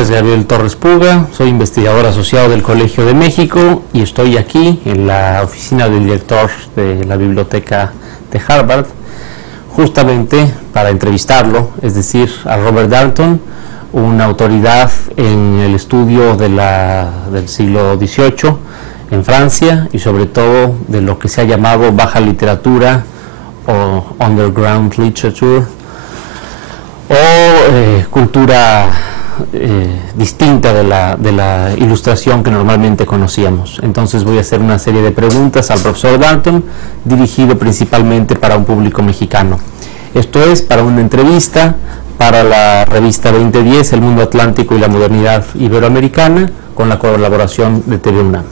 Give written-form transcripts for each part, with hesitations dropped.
nombre es Gabriel Torres Puga, soy investigador asociado del Colegio de México y estoy aquí en la oficina del director de la biblioteca de Harvard, justamente para entrevistarlo, es decir, a Robert Darnton, una autoridad en el estudio del siglo XVIII en Francia y sobre todo de lo que se ha llamado baja literatura o underground literature o cultura distinta de la ilustración que normalmente conocíamos. Entonces voy a hacer una serie de preguntas al profesor Darnton, dirigido principalmente para un público mexicano. Esto es para una entrevista para la revista 2010, El Mundo, Atlántico y la Modernidad Iberoamericana, con la colaboración de TV UNAM.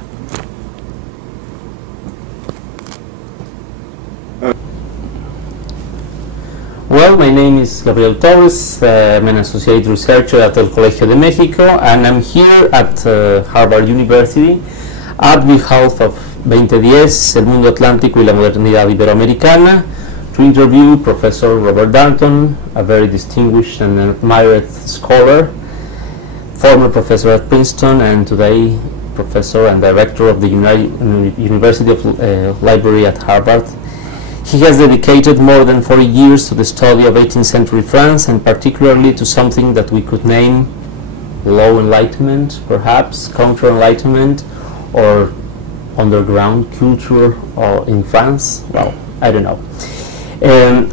Well, my name is Gabriel Torres. I'm an associate researcher at El Colegio de México, and I'm here at Harvard University at behalf of 2010, El Mundo Atlántico y la Modernidad Iberoamericana, to interview Professor Robert Darnton, a very distinguished and admired scholar, former professor at Princeton, and today professor and director of the University of Library at Harvard. He has dedicated more than 40 years to the study of 18th century France, and particularly to something that we could name low enlightenment, perhaps, counter-enlightenment, or underground culture in France. Well, I don't know.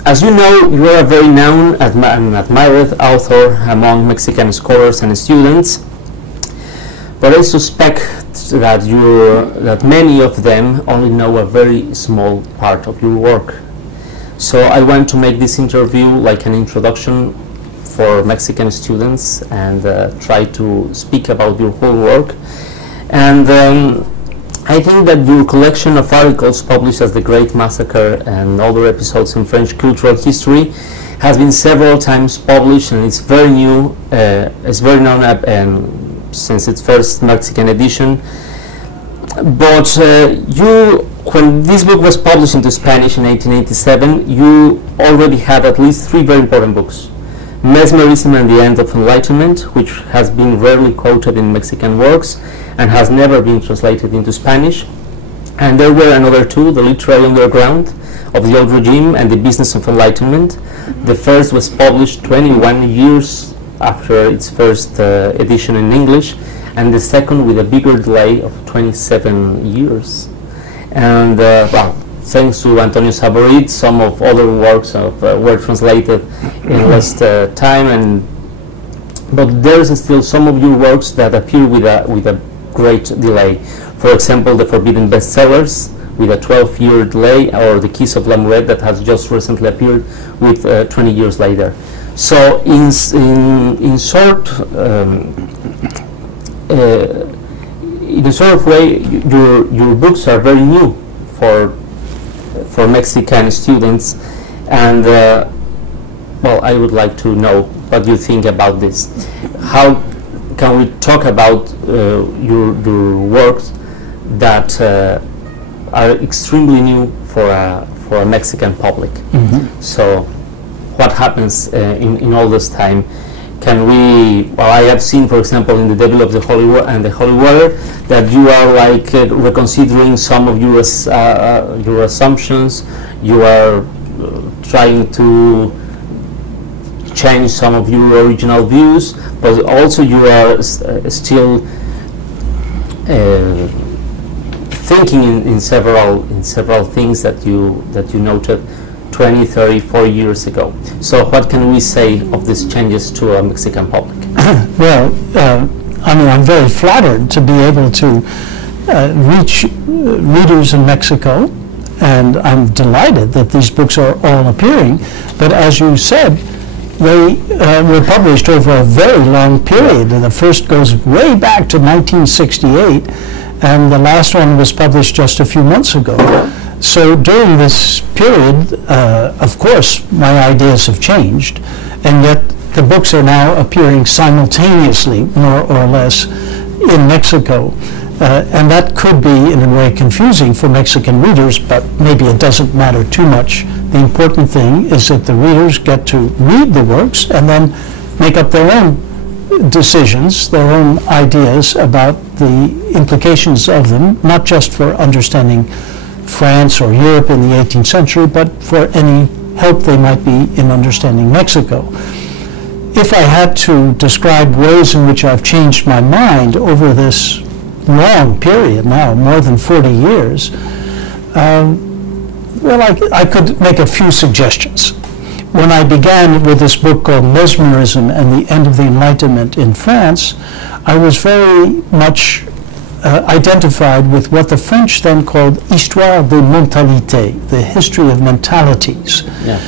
As you know, you are a very known and admired author among Mexican scholars and students, but I suspect that many of them only know a very small part of your work. So I want to make this interview like an introduction for Mexican students and try to speak about your whole work. And I think that your collection of articles published as The Great Massacre and other episodes in French cultural history has been several times published, and it's very new, it's very known since its first Mexican edition. But when this book was published into Spanish in 1887, you already had at least 3 very important books: Mesmerism and the End of Enlightenment, which has been rarely quoted in Mexican works and has never been translated into Spanish. And there were another 2, The Literary Underground of the Old Regime and The Business of Enlightenment. The first was published 21 years after its first edition in English, and the second with a bigger delay of 27 years. And well, thanks to Antonio Saborit, some of other works were translated in less time, but there's still some of your works that appear with a great delay. For example, The Forbidden Bestsellers with a 12-year delay, or The Keys of La Muette that has just recently appeared with 20 years later. So in a sort of way, your books are very new for Mexican students, and well, I would like to know what you think about this. How can we talk about your works that are extremely new for a Mexican public? Mm-hmm. So what happens in all this time? Can we, well, I have seen, for example, in The Devil of the Holy Water, that you are like reconsidering some of your assumptions. You are trying to change some of your original views, but also you are still thinking in several things that you noted 20, 30, 40 years ago. So what can we say of these changes to a Mexican public? Well, I mean, I'm very flattered to be able to reach readers in Mexico, and I'm delighted that these books are all appearing. But as you said, they were published over a very long period. The first goes way back to 1968, and the last one was published just a few months ago. So during this period, of course, my ideas have changed, and yet the books are now appearing simultaneously, more or less, in Mexico. And that could be, in a way, confusing for Mexican readers, but maybe it doesn't matter too much. The important thing is that the readers get to read the works and then make up their own decisions, their own ideas about the implications of them, not just for understanding France or Europe in the 18th century, but for any help they might be in understanding Mexico. If I had to describe ways in which I've changed my mind over this long period now, more than 40 years, well, I could make a few suggestions. When I began with this book called Mesmerism and the End of the Enlightenment in France, I was very much identified with what the French then called Histoire des mentalités, the history of mentalities. Yeah.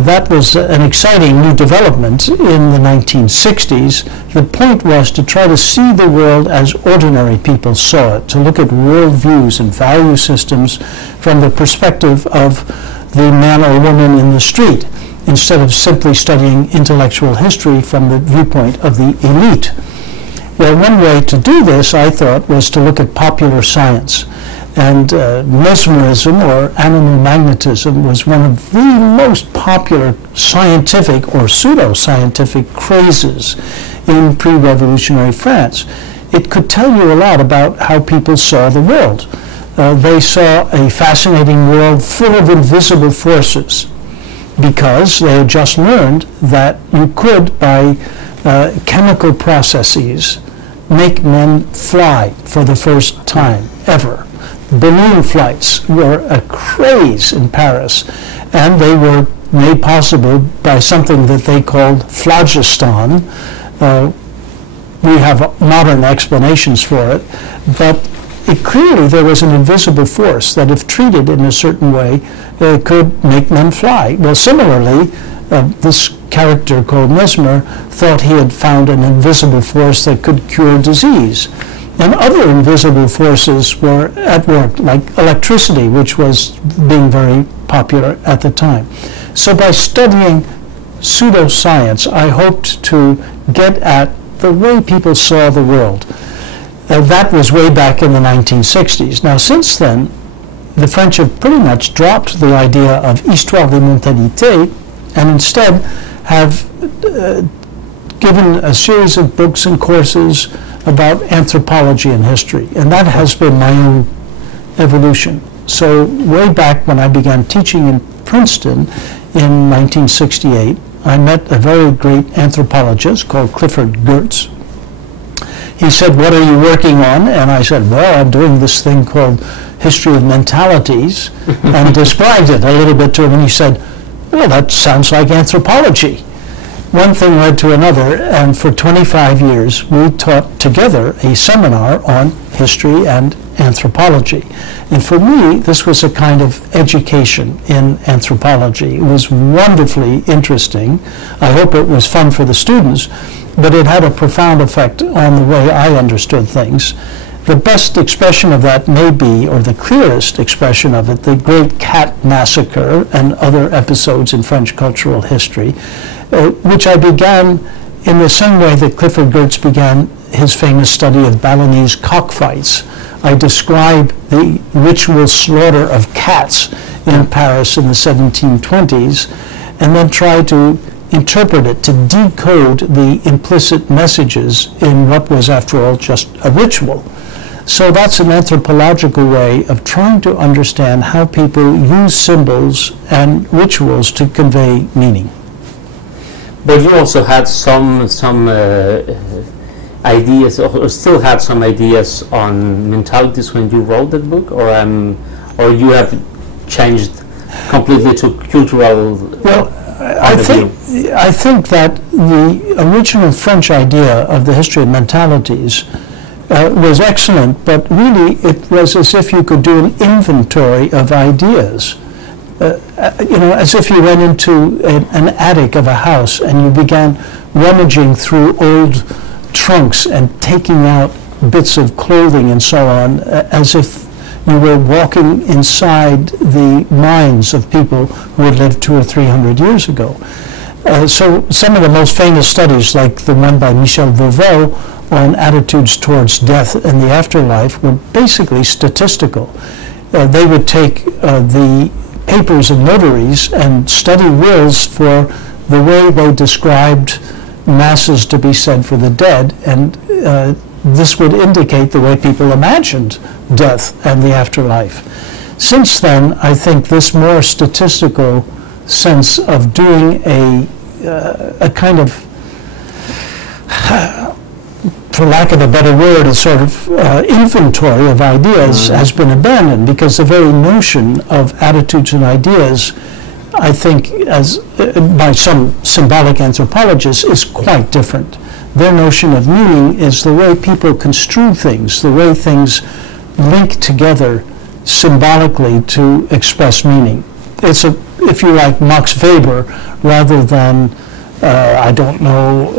That was an exciting new development in the 1960s. The point was to try to see the world as ordinary people saw it, to look at worldviews and value systems from the perspective of the man or woman in the street, instead of simply studying intellectual history from the viewpoint of the elite. Well, one way to do this, I thought, was to look at popular science. And mesmerism, or animal magnetism, was one of the most popular scientific or pseudo-scientific crazes in pre-revolutionary France. It could tell you a lot about how people saw the world. They saw a fascinating world full of invisible forces, because they had just learned that you could, by chemical processes, make men fly for the first time ever. Balloon flights were a craze in Paris, and they were made possible by something that they called phlogiston. We have modern explanations for it, but clearly there was an invisible force that, if treated in a certain way, could make men fly. Well, similarly, this character called Mesmer thought he had found an invisible force that could cure disease. And other invisible forces were at work, like electricity, which was being very popular at the time. So by studying pseudoscience, I hoped to get at the way people saw the world. That was way back in the 1960s. Now, since then, the French have pretty much dropped the idea of Histoire des mentalités, and instead have given a series of books and courses about anthropology and history, and that has been my own evolution. So way back when I began teaching in Princeton in 1968, I met a very great anthropologist called Clifford Geertz. He said, "What are you working on?" And I said, "Well, I'm doing this thing called History of Mentalities," and described it a little bit to him, and he said, "Well, that sounds like anthropology." One thing led to another, and for 25 years we taught together a seminar on history and anthropology. And for me, this was a kind of education in anthropology. It was wonderfully interesting. I hope it was fun for the students, but it had a profound effect on the way I understood things. The best expression of that may be, or the clearest expression of it, the Great Cat Massacre and other episodes in French cultural history, which I began in the same way that Clifford Geertz began his famous study of Balinese cockfights. I describe the ritual slaughter of cats in Paris in the 1720s, and then try to interpret it, to decode the implicit messages in what was, after all, just a ritual. So that's an anthropological way of trying to understand how people use symbols and rituals to convey meaning. But you also had some ideas, or still had some ideas on mentalities when you wrote that book, or you have changed completely to cultural. Well, I think that the original French idea of the history of mentalities was excellent, but really it was as if you could do an inventory of ideas. As if you went into an attic of a house and you began rummaging through old trunks and taking out bits of clothing and so on, as if you were walking inside the minds of people who had lived 200 or 300 years ago. So some of the most famous studies, like the one by Michel Vauveau on attitudes towards death and the afterlife, were basically statistical. They would take the papers of notaries and study wills for the way they described masses to be said for the dead, and this would indicate the way people imagined death and the afterlife. Since then, I think this more statistical sense of doing a kind of, for lack of a better word, a sort of inventory of ideas has been abandoned, because the very notion of attitudes and ideas, I think, as by some symbolic anthropologists, is quite different. Their notion of meaning is the way people construe things, the way things link together symbolically to express meaning. It's a, if you like, Max Weber rather than, I don't know,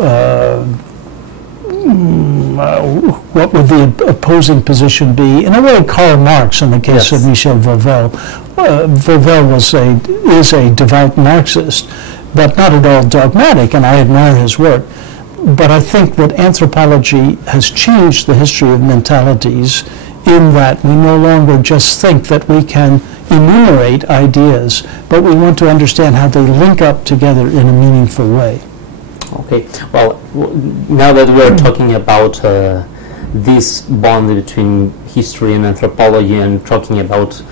what would the opposing position be? In a way, Karl Marx in the case of Michel Vauvel. Vauvel is a devout Marxist, but not at all dogmatic, and I admire his work. But I think that anthropology has changed the history of mentalities in that we no longer just think that we can enumerate ideas, but we want to understand how they link up together in a meaningful way. Okay, well, now that we're talking about this bond between history and anthropology, and talking about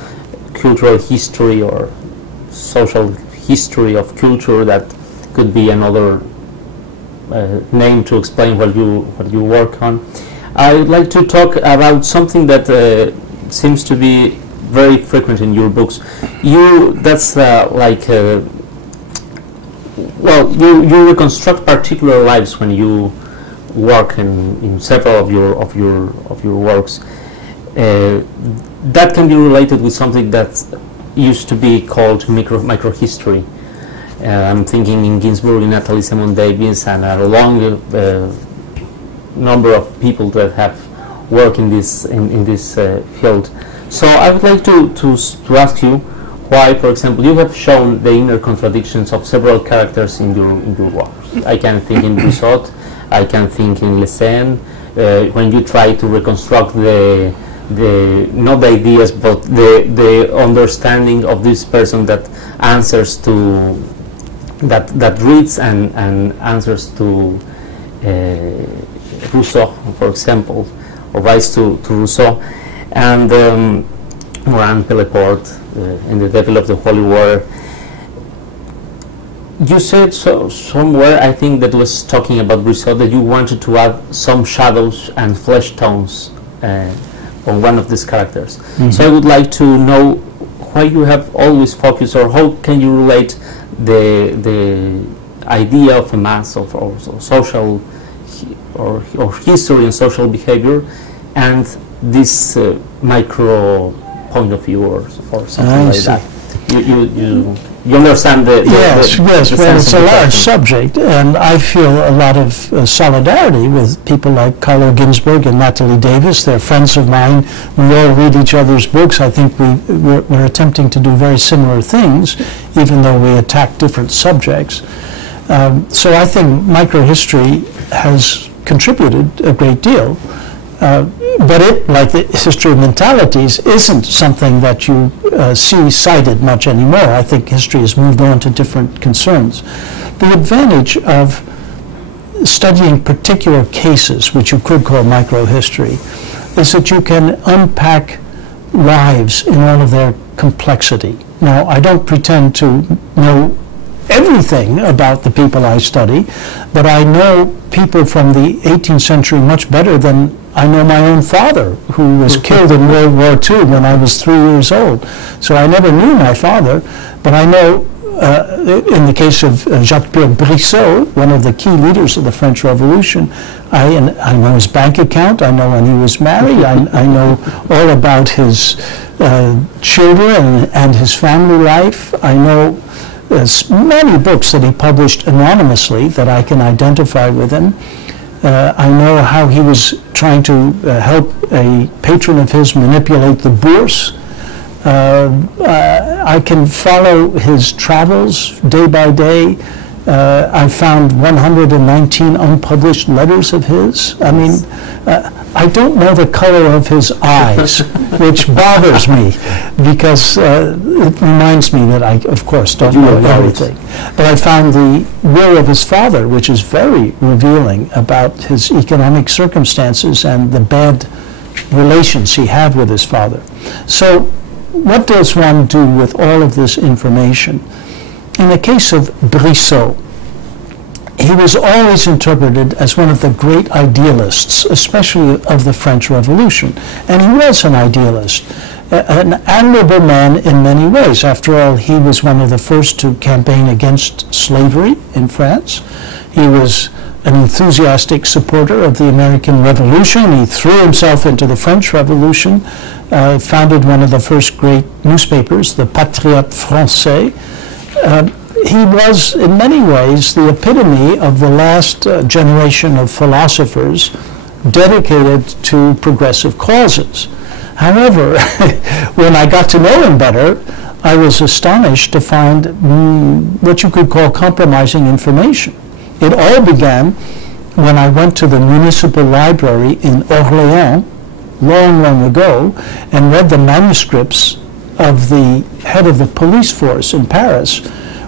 cultural history or social history of culture, that could be another name to explain what you work on. I would like to talk about something that seems to be very frequent in your books. That's like well, you reconstruct particular lives when you work in several of your works. That can be related with something that used to be called microhistory. I'm thinking in Ginsburg, in Natalie Simon Davis, and a long number of people that have worked in this field. So I would like to ask you why, for example, you have shown the inner contradictions of several characters in your works. I can think in Brissot, I can think in Le Seine, when you try to reconstruct the not the ideas but the understanding of this person that answers to that reads and answers to Rousseau, for example, or writes to Rousseau, and Morin Pellecourt in The Devil of the Holy War. You said somewhere, I think that was talking about Brissot, that you wanted to add some shadows and flesh tones on one of these characters. Mm-hmm. So I would like to know why you have always focused, or how can you relate the idea of a mass of social or history and social behavior and this micro point of view or something like that. You understand the yes, well, it's a large subject, and I feel a lot of solidarity with people like Carlo Ginzburg and Natalie Davis. They're friends of mine. We all read each other's books. I think we're attempting to do very similar things, even though we attack different subjects. So I think microhistory has contributed a great deal. But it, like the history of mentalities, isn't something that you see cited much anymore. I think history has moved on to different concerns. The advantage of studying particular cases, which you could call microhistory, is that you can unpack lives in all of their complexity. Now, I don't pretend to know everything about the people I study, but I know people from the 18th century much better than I know my own father, who was killed in World War II when I was 3 years old. So I never knew my father, but I know, in the case of Jacques-Pierre Brissot, one of the key leaders of the French Revolution, I know his bank account, I know when he was married, I know all about his children and his family life. I know many books that he published anonymously that I can identify with him. I know how he was trying to help a patron of his manipulate the bourse. I can follow his travels day by day. I found 119 unpublished letters of his. I mean, I don't know the color of his eyes, which bothers me, because it reminds me that I, of course, don't know everything. But I found the will of his father, which is very revealing about his economic circumstances and the bad relations he had with his father. So what does one do with all of this information? In the case of Brissot, he was always interpreted as one of the great idealists, especially of the French Revolution. And he was an idealist, an admirable man in many ways. After all, he was one of the first to campaign against slavery in France. He was an enthusiastic supporter of the American Revolution. He threw himself into the French Revolution, founded one of the first great newspapers, the Patriote Français. He was, in many ways, the epitome of the last generation of philosophers dedicated to progressive causes. However, when I got to know him better, I was astonished to find what you could call compromising information. It all began when I went to the municipal library in Orléans, long, long ago, and read the manuscripts of the head of the police force in Paris,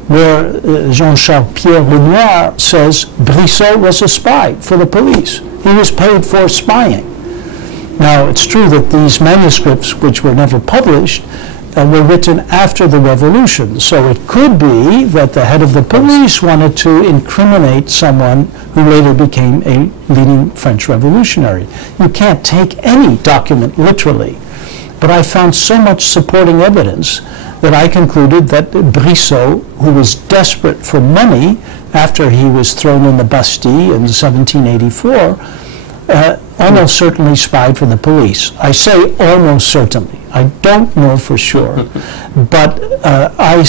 where Jean-Charles Pierre Lenoir says Brissot was a spy for the police. He was paid for spying. Now, it's true that these manuscripts, which were never published, were written after the revolution. So it could be that the head of the police wanted to incriminate someone who later became a leading French revolutionary. You can't take any document literally. But I found so much supporting evidence that I concluded that Brissot, who was desperate for money after he was thrown in the Bastille in 1784, almost certainly spied for the police. I say almost certainly. I don't know for sure. But I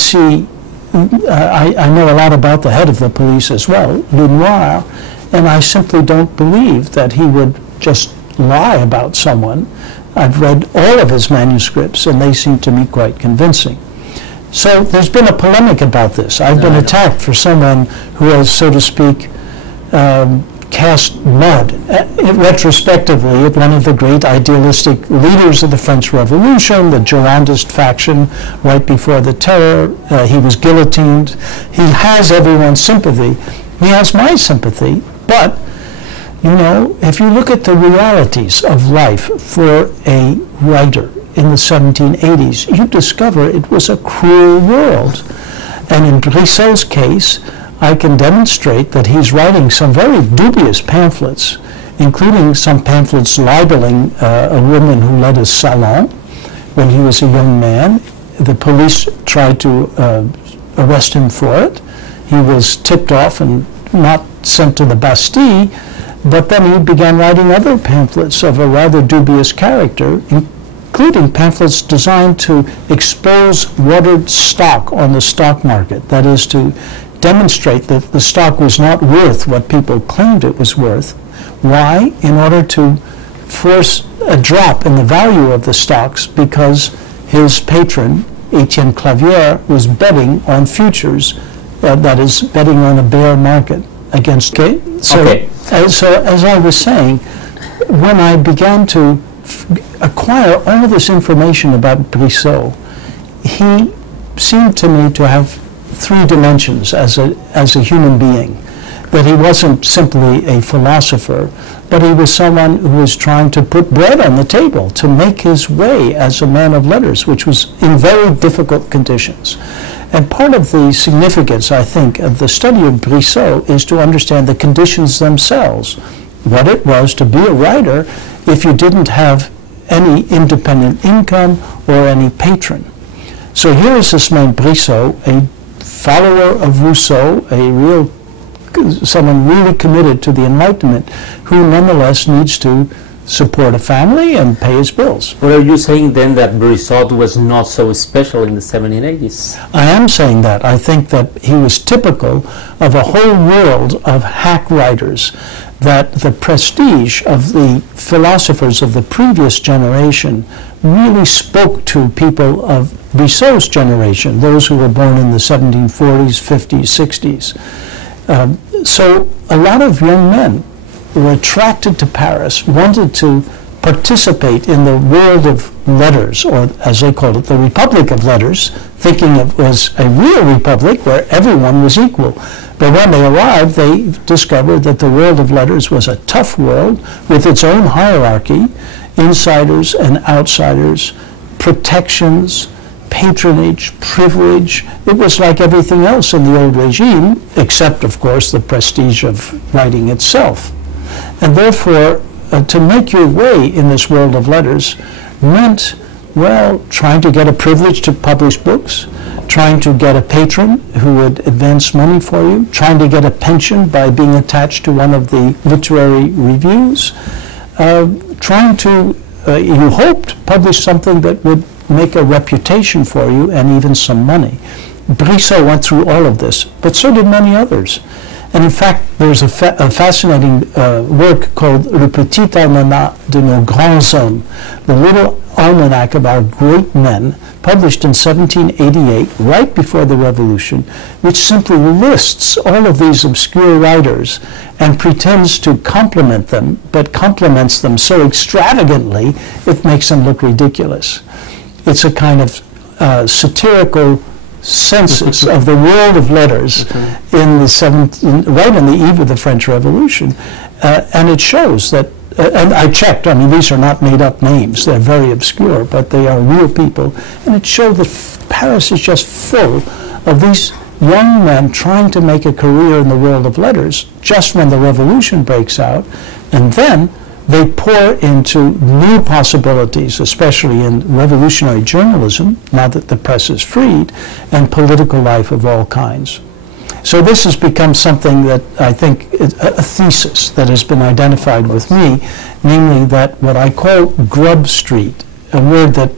know a lot about the head of the police as well, Lenoir, and I simply don't believe that he would just lie about someone. I've read all of his manuscripts, and they seem to me quite convincing. So there's been a polemic about this. I've been attacked for someone who has, so to speak, cast mud retrospectively at one of the great idealistic leaders of the French Revolution, the Girondist faction, right before the Terror. He was guillotined. He has everyone's sympathy. He has my sympathy, but you know, if you look at the realities of life for a writer in the 1780s, you discover it was a cruel world. And in Brissot's case, I can demonstrate that he's writing some very dubious pamphlets, including some pamphlets libeling a woman who led a salon when he was a young man. The police tried to arrest him for it. He was tipped off and not sent to the Bastille. But then he began writing other pamphlets of a rather dubious character, including pamphlets designed to expose watered stock on the stock market. That is, to demonstrate that the stock was not worth what people claimed it was worth. Why? In order to force a drop in the value of the stocks, because his patron, Etienne Clavière, was betting on futures, that is, betting on a bear market against. So as I was saying, when I began to acquire all of this information about Brissot, he seemed to me to have three dimensions as a human being. That he wasn't simply a philosopher, but he was someone who was trying to put bread on the table, to make his way as a man of letters, which was in very difficult conditions. And part of the significance, I think, of the study of Brissot is to understand the conditions themselves, what it was to be a writer if you didn't have any independent income or any patron. So here is this man Brissot, a follower of Rousseau, someone really committed to the Enlightenment, who nonetheless needs to support a family and pay his bills. But are you saying then that Brissot was not so special in the 1780s? I am saying that. I think that he was typical of a whole world of hack writers, that the prestige of the philosophers of the previous generation really spoke to people of Brissot's generation, those who were born in the 1740s, 50s, 60s. So a lot of young men were attracted to Paris, wanted to participate in the world of letters, or as they called it, the Republic of Letters, thinking it was a real republic where everyone was equal. But when they arrived, they discovered that the world of letters was a tough world with its own hierarchy, insiders and outsiders, protections, patronage, privilege. It was like everything else in the old regime, except, of course, the prestige of writing itself. And therefore, to make your way in this world of letters meant, well, trying to get a privilege to publish books, trying to get a patron who would advance money for you, trying to get a pension by being attached to one of the literary reviews, trying to, you hoped, publish something that would make a reputation for you and even some money. Brissot went through all of this, but so did many others. And in fact, there's a fascinating work called Le Petit Almanach de nos Grands Hommes, the little almanac of our great men, published in 1788, right before the Revolution, which simply lists all of these obscure writers and pretends to compliment them, but compliments them so extravagantly it makes them look ridiculous. It's a kind of satirical census of the world of letters in the right on the eve of the French Revolution, and it shows that. And I checked. I mean, these are not made-up names; they're very obscure, but they are real people. And it showed that Paris is just full of these young men trying to make a career in the world of letters. Just when the Revolution breaks out, and then they pour into new possibilities, especially in revolutionary journalism, now that the press is freed, and political life of all kinds. So this has become something that I think is a thesis that has been identified with me, namely that what I call Grub Street, a word that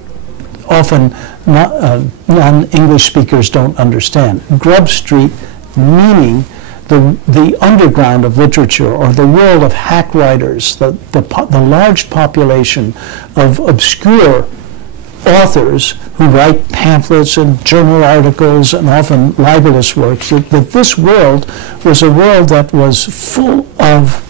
often non-English speakers don't understand. Grub Street meaning the underground of literature, or the world of hack writers, the large population of obscure authors who write pamphlets and journal articles and often libelous works, that this world was a world that was full of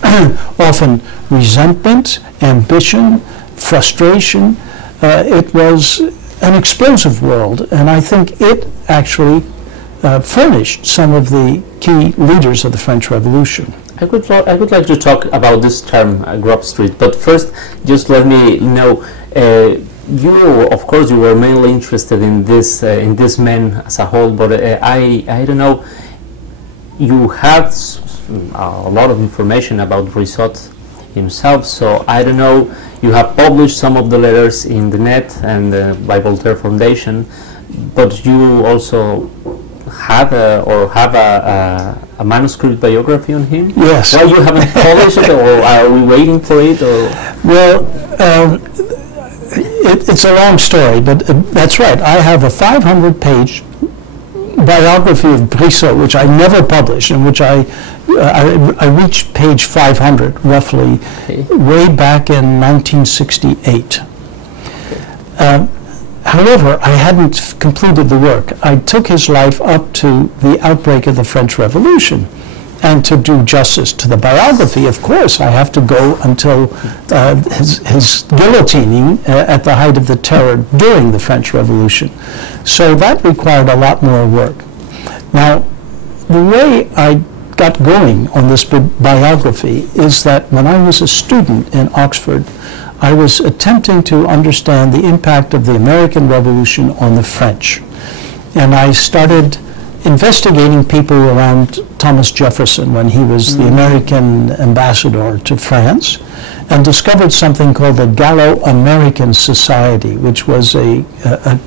often resentment, ambition, frustration. It was an explosive world, and I think it actually furnished some of the key leaders of the French Revolution. I would like to talk about this term, Grub Street, but first just let me know, you, of course, you were mainly interested in this men as a whole, but I don't know, you have a lot of information about Brissot himself, so I don't know, you have published some of the letters in the net and by Voltaire Foundation, but you also have a manuscript biography on him? Yes. Why you haven't published it, or are we waiting for it? Or? Well, it's a long story, but that's right. I have a 500-page biography of Brissot, which I never published, and which I reached page 500, roughly, way back in 1968. However, I hadn't completed the work. I took his life up to the outbreak of the French Revolution. And to do justice to the biography, of course, I have to go until his guillotining at the height of the terror during the French Revolution. So that required a lot more work. Now, the way I got going on this biography is that when I was a student in Oxford, I was attempting to understand the impact of the American Revolution on the French. And I started investigating people around Thomas Jefferson when he was the American ambassador to France, and discovered something called the Gallo-American Society, which was a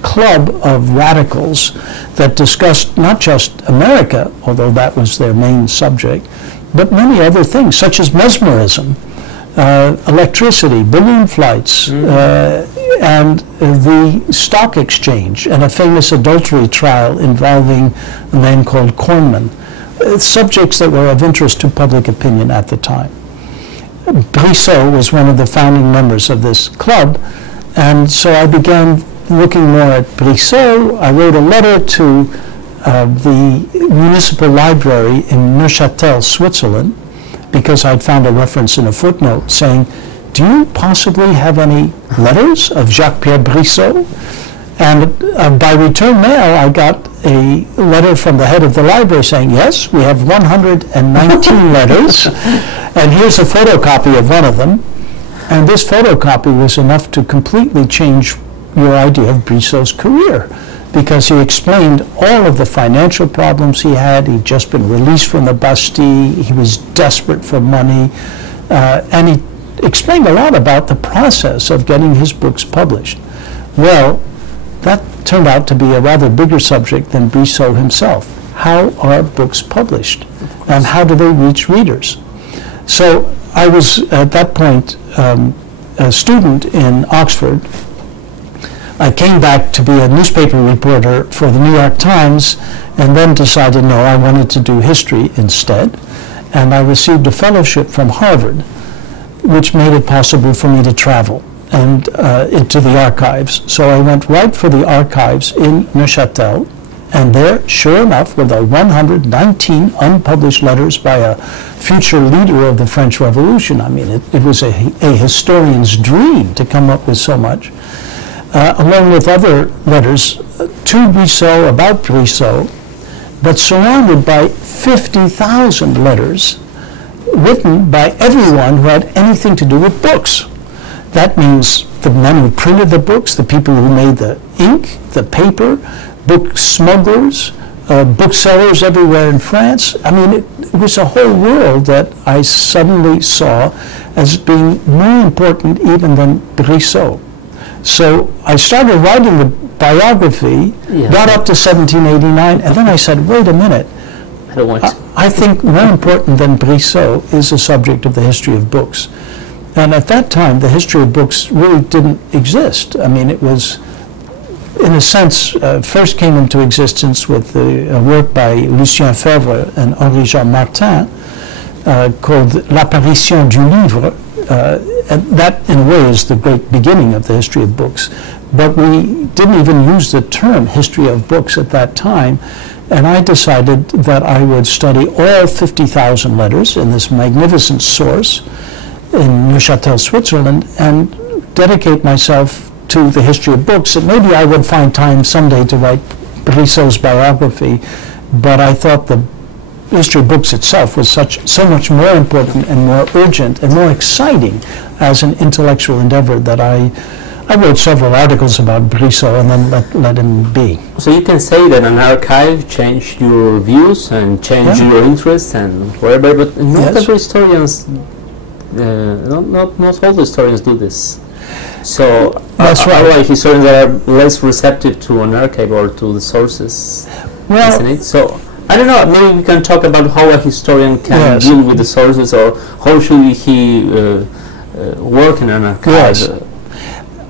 club of radicals that discussed not just America, although that was their main subject, but many other things, such as mesmerism, electricity, balloon flights, and the stock exchange, and a famous adultery trial involving a man called Cornman, subjects that were of interest to public opinion at the time. Brissot was one of the founding members of this club, and so I began looking more at Brissot. I wrote a letter to the municipal library in Neuchâtel, Switzerland, because I'd found a reference in a footnote saying, do you possibly have any letters of Jacques-Pierre Brissot? And by return mail, I got a letter from the head of the library saying, yes, we have 119 letters, and here's a photocopy of one of them. And this photocopy was enough to completely change your idea of Brissot's career, because he explained all of the financial problems he had. He'd just been released from the Bastille. He was desperate for money. And he explained a lot about the process of getting his books published. Well, that turned out to be a rather bigger subject than Brissot himself. How are books published? And how do they reach readers? So I was, at that point, a student in Oxford. I came back to be a newspaper reporter for the New York Times, and then decided, no, I wanted to do history instead. And I received a fellowship from Harvard, which made it possible for me to travel and into the archives. So I went right for the archives in Neuchâtel, and there, sure enough, were the 119 unpublished letters by a future leader of the French Revolution. I mean, it was a historian's dream to come up with so much, along with other letters to Brissot, about Brissot, but surrounded by 50,000 letters written by everyone who had anything to do with books. That means the men who printed the books, the people who made the ink, the paper, book smugglers, booksellers everywhere in France. I mean, it was a whole world that I suddenly saw as being more important even than Brissot. So I started writing the biography, got up to 1789, and then I said, wait a minute, I think more important than Brissot is the subject of the history of books. And at that time, the history of books really didn't exist. I mean, it was, in a sense, first came into existence with the work by Lucien Febvre and Henri-Jean Martin called L'apparition du livre. And that, in a way, is the great beginning of the history of books. But we didn't even use the term history of books at that time. And I decided that I would study all 50,000 letters in this magnificent source in Neuchâtel, Switzerland, and dedicate myself to the history of books. And maybe I would find time someday to write Brissot's biography, but I thought the history of books itself was so much more important and more urgent and more exciting as an intellectual endeavor that I wrote several articles about Brissot and then let him be. So you can say that an archive changed your views and changed your interests and whatever, but not every historians, not all the historians do this. So that's right. Otherwise historians are less receptive to an archive or to the sources, isn't it? So I don't know, maybe we can talk about how a historian can deal with the sources, or how should he work in an archive. Yes.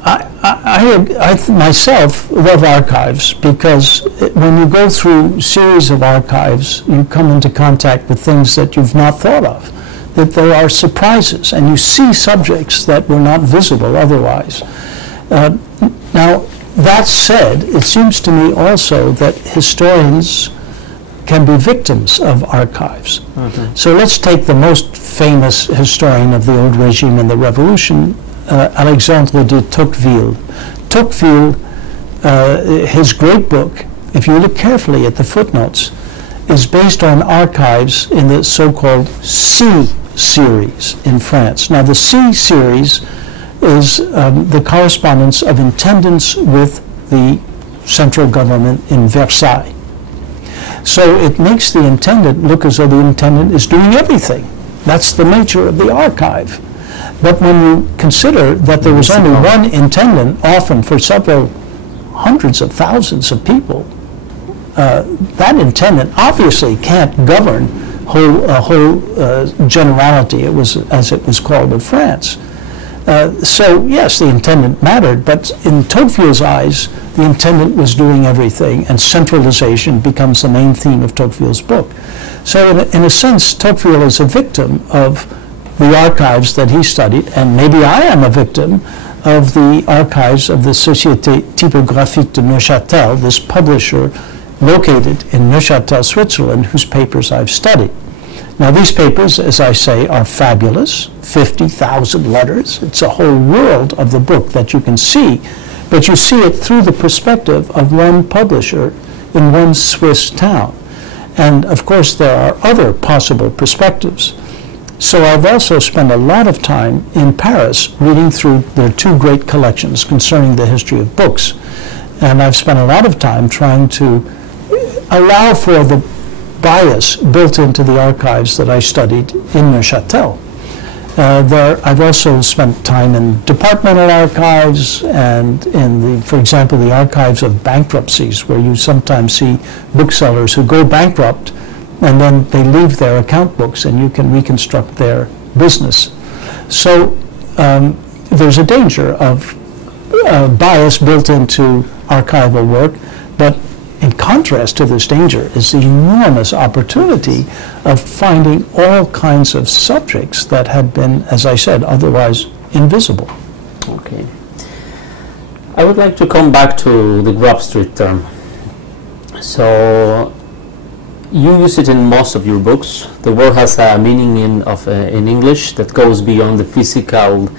I myself love archives, because when you go through a series of archives, you come into contact with things that you've not thought of, that there are surprises, and you see subjects that were not visible otherwise. Now, that said, it seems to me also that historians can be victims of archives. So let's take the most famous historian of the old regime and the revolution, Alexandre de Tocqueville. Tocqueville, his great book, if you look carefully at the footnotes, is based on archives in the so-called C series in France. Now, the C series is the correspondence of intendants with the central government in Versailles. So it makes the intendant look as though the intendant is doing everything. That's the nature of the archive. But when you consider that there was only one intendant, often for several hundreds of thousands of people, that intendant obviously can't govern a whole generality, as it was called, of France. So yes, the intendant mattered, but in Tocqueville's eyes, the intendant was doing everything, and centralization becomes the main theme of Tocqueville's book. So in a sense, Tocqueville is a victim of the archives that he studied, and maybe I am a victim of the archives of the Société Typographique de Neuchâtel, this publisher located in Neuchâtel, Switzerland, whose papers I've studied. Now, these papers, as I say, are fabulous, 50,000 letters. It's a whole world of the book that you can see, but you see it through the perspective of one publisher in one Swiss town. And, of course, there are other possible perspectives. So I've also spent a lot of time in Paris reading through their two great collections concerning the history of books. And I've spent a lot of time trying to allow for the bias built into the archives that I studied in Neuchâtel. I've also spent time in departmental archives and in for example, the archives of bankruptcies, where you sometimes see booksellers who go bankrupt and then they leave their account books and you can reconstruct their business. So there's a danger of bias built into archival work, but in contrast to this danger is the enormous opportunity of finding all kinds of subjects that had been, as I said, otherwise invisible. Okay. I would like to come back to the Grub Street term. So you use it in most of your books. The word has a meaning in English that goes beyond the physical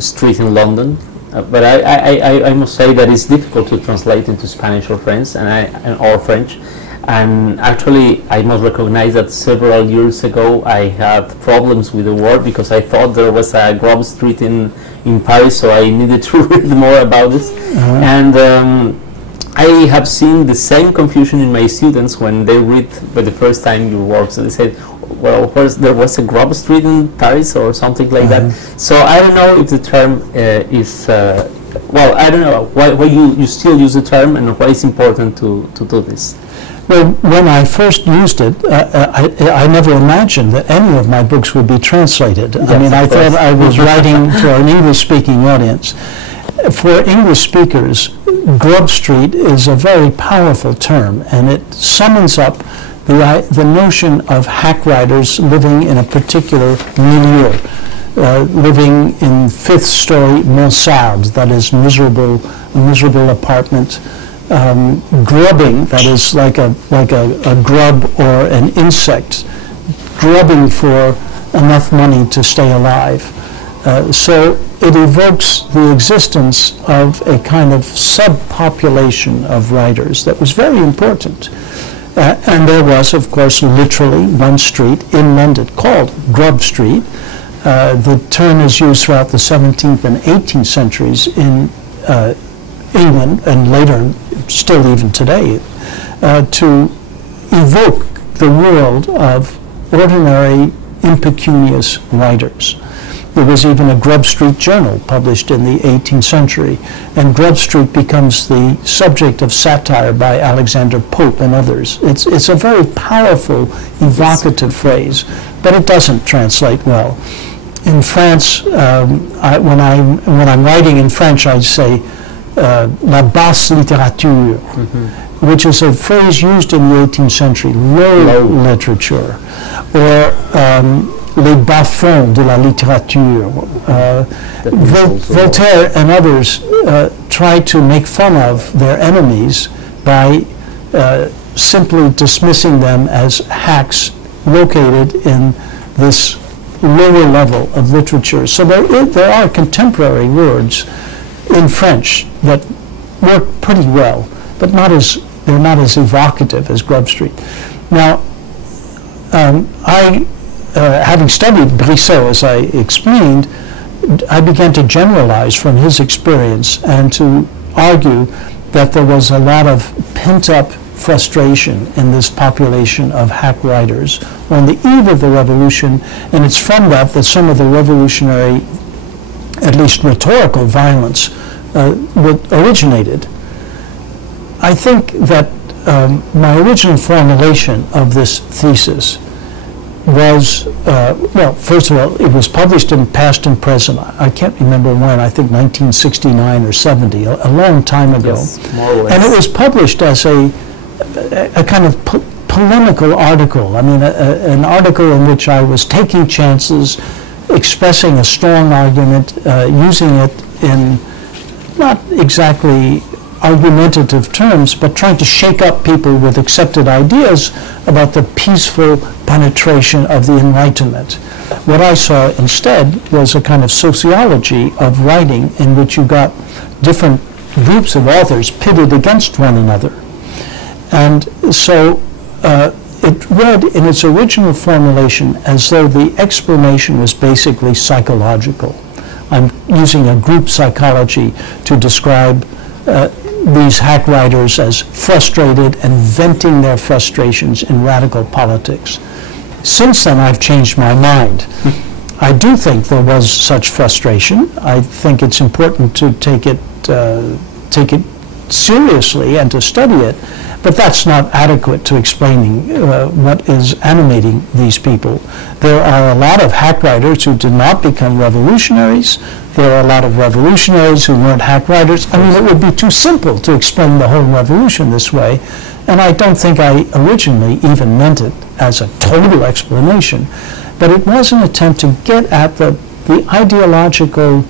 street in London. But I must say that it's difficult to translate into Spanish or French, or French. And actually, I must recognize that several years ago I had problems with the word because I thought there was a Grub Street in Paris, so I needed to read more about this. And I have seen the same confusion in my students when they read for the first time your work. So they said, well, first there was a Grub Street in Paris or something like that. So I don't know if the term is, well, I don't know why you still use the term and why it's important to do this. Well, when I first used it, I never imagined that any of my books would be translated. Yes, I mean, I thought I was writing to an English-speaking audience. For English speakers, Grub Street is a very powerful term, and it summons up the notion of hack writers living in a particular milieu, living in fifth-story mansardes, that is a miserable apartment, grubbing, that is like a grub or an insect, grubbing for enough money to stay alive. So it evokes the existence of a kind of subpopulation of writers that was very important. And there was, of course, literally one street in London called Grub Street. The term is used throughout the 17th and 18th centuries in England, and later, still even today, to evoke the world of ordinary, impecunious writers. There was even a Grub Street journal published in the 18th century, and Grub Street becomes the subject of satire by Alexander Pope and others. It's a very powerful, evocative phrase, but it doesn't translate well. In France, when I'm writing in French, I'd say la basse littérature, which is a phrase used in the 18th century, low literature, or les bas-fonds de la littérature. Voltaire and others try to make fun of their enemies by simply dismissing them as hacks located in this lower level of literature. So there are contemporary words in French that work pretty well, but they're not as evocative as Grub Street. Now, having studied Brissot, as I explained, I began to generalize from his experience and to argue that there was a lot of pent-up frustration in this population of hack writers on the eve of the revolution, and it's from that some of the revolutionary, at least rhetorical violence originated. I think that my original formulation of this thesis was, well, first of all, it was published in Past and Present. I can't remember when, I think 1969 or 70, a long time ago. Yes, more or less. And it was published as a kind of polemical article. I mean, an article in which I was taking chances, expressing a strong argument, using it in not exactly argumentative terms, but trying to shake up people with accepted ideas about the peaceful penetration of the Enlightenment. What I saw instead was a kind of sociology of writing in which you got different groups of authors pitted against one another. And so it read in its original formulation as though the explanation was basically psychological. I'm using a group psychology to describe these hack writers as frustrated and venting their frustrations in radical politics. Since then, I've changed my mind. I do think there was such frustration. I think it's important to take it seriously and to study it, but that's not adequate to explaining what is animating these people. There are a lot of hack writers who did not become revolutionaries. There are a lot of revolutionaries who weren't hack writers. I mean, it would be too simple to explain the whole revolution this way, and I don't think I originally even meant it as a total explanation. But it was an attempt to get at the ideological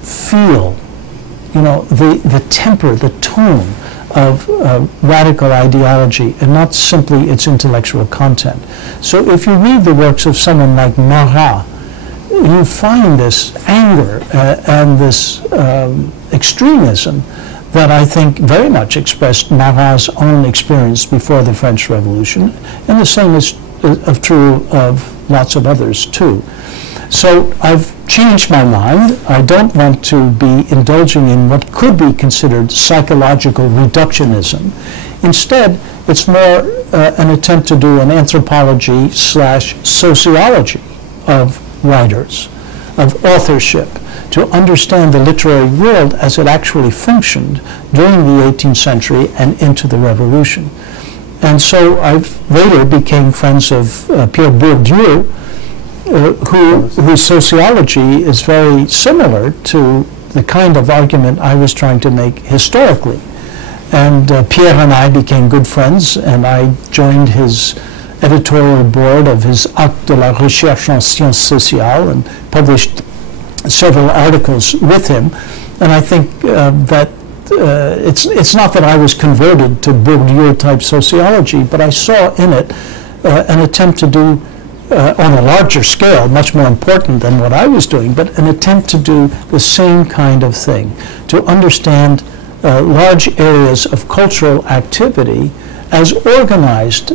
feel, the temper, the tone of radical ideology, and not simply its intellectual content. So if you read the works of someone like Marat, you find this anger and this extremism that I think very much expressed Marat's own experience before the French Revolution, and the same is true of lots of others too. So I've changed my mind. I don't want to be indulging in what could be considered psychological reductionism. Instead, it's more an attempt to do an anthropology / sociology of writers, of authorship, to understand the literary world as it actually functioned during the 18th century and into the Revolution. And so I later became friends of Pierre Bourdieu, whose sociology is very similar to the kind of argument I was trying to make historically. And Pierre and I became good friends, and I joined his editorial board of his Actes de la Recherche en Sciences Sociales and published several articles with him. And I think that it's not that I was converted to Bourdieu-type sociology, but I saw in it an attempt to do, on a larger scale, much more important than what I was doing, but an attempt to do the same kind of thing, to understand large areas of cultural activity as organized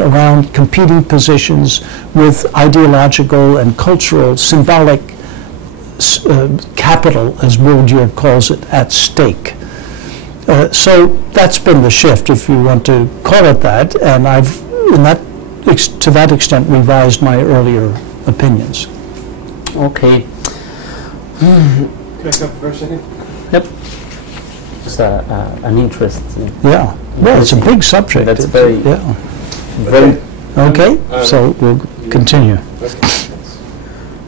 around competing positions with ideological and cultural symbolic capital, as Bourdieu calls it, at stake. So that's been the shift, if you want to call it that, and I've, to that extent, revised my earlier opinions. Okay. Can I come for a second? Yep. Just an interest. Yeah. Well, it's a big subject. That's very. Yeah. Very. Okay. So we'll continue. Okay.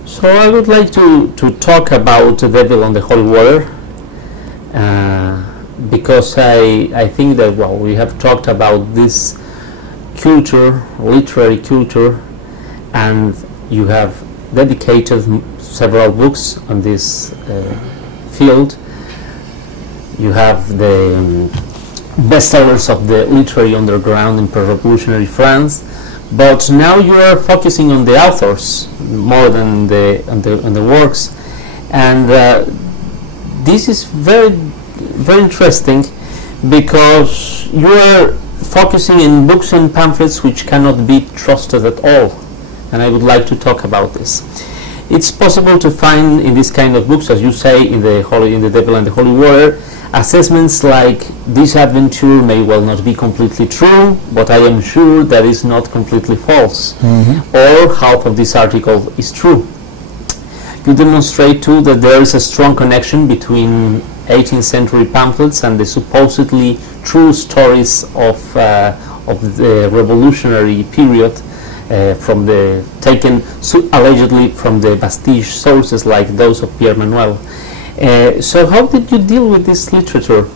So I would like to talk about The Devil on the Holy Water, because I think that, well, we have talked about this culture, literary culture, and you have dedicated several books on this field. You have the bestsellers of the literary underground in pre-revolutionary France, but now you are focusing on the authors more than on the works, and this is very interesting, because you are focusing in books and pamphlets which cannot be trusted at all, and I would like to talk about this. It's possible to find in this kind of books, as you say, in the Devil and the Holy Water, assessments like this adventure may well not be completely true, but I am sure that is not completely false, or half of this article is true. You demonstrate too that there is a strong connection between 18th century pamphlets and the supposedly true stories of the revolutionary period, taken allegedly from the Bastille sources like those of Pierre Manuel. So how did you deal with this literature?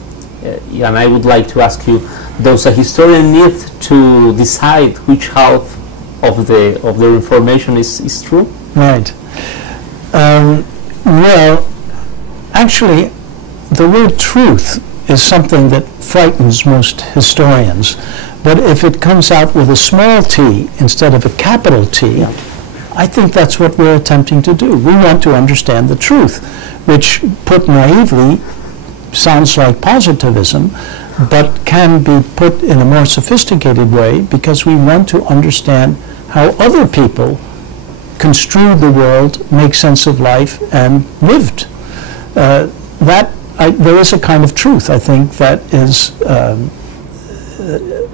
And I would like to ask you, does a historian need to decide which half of the information is true? Right. Well, actually, the word truth is something that frightens most historians. But if it comes out with a small t instead of a capital T, I think that's what we're attempting to do. We want to understand the truth, which, put naively, sounds like positivism, but can be put in a more sophisticated way because we want to understand how other people construed the world, make sense of life, and lived. There is a kind of truth, I think, that is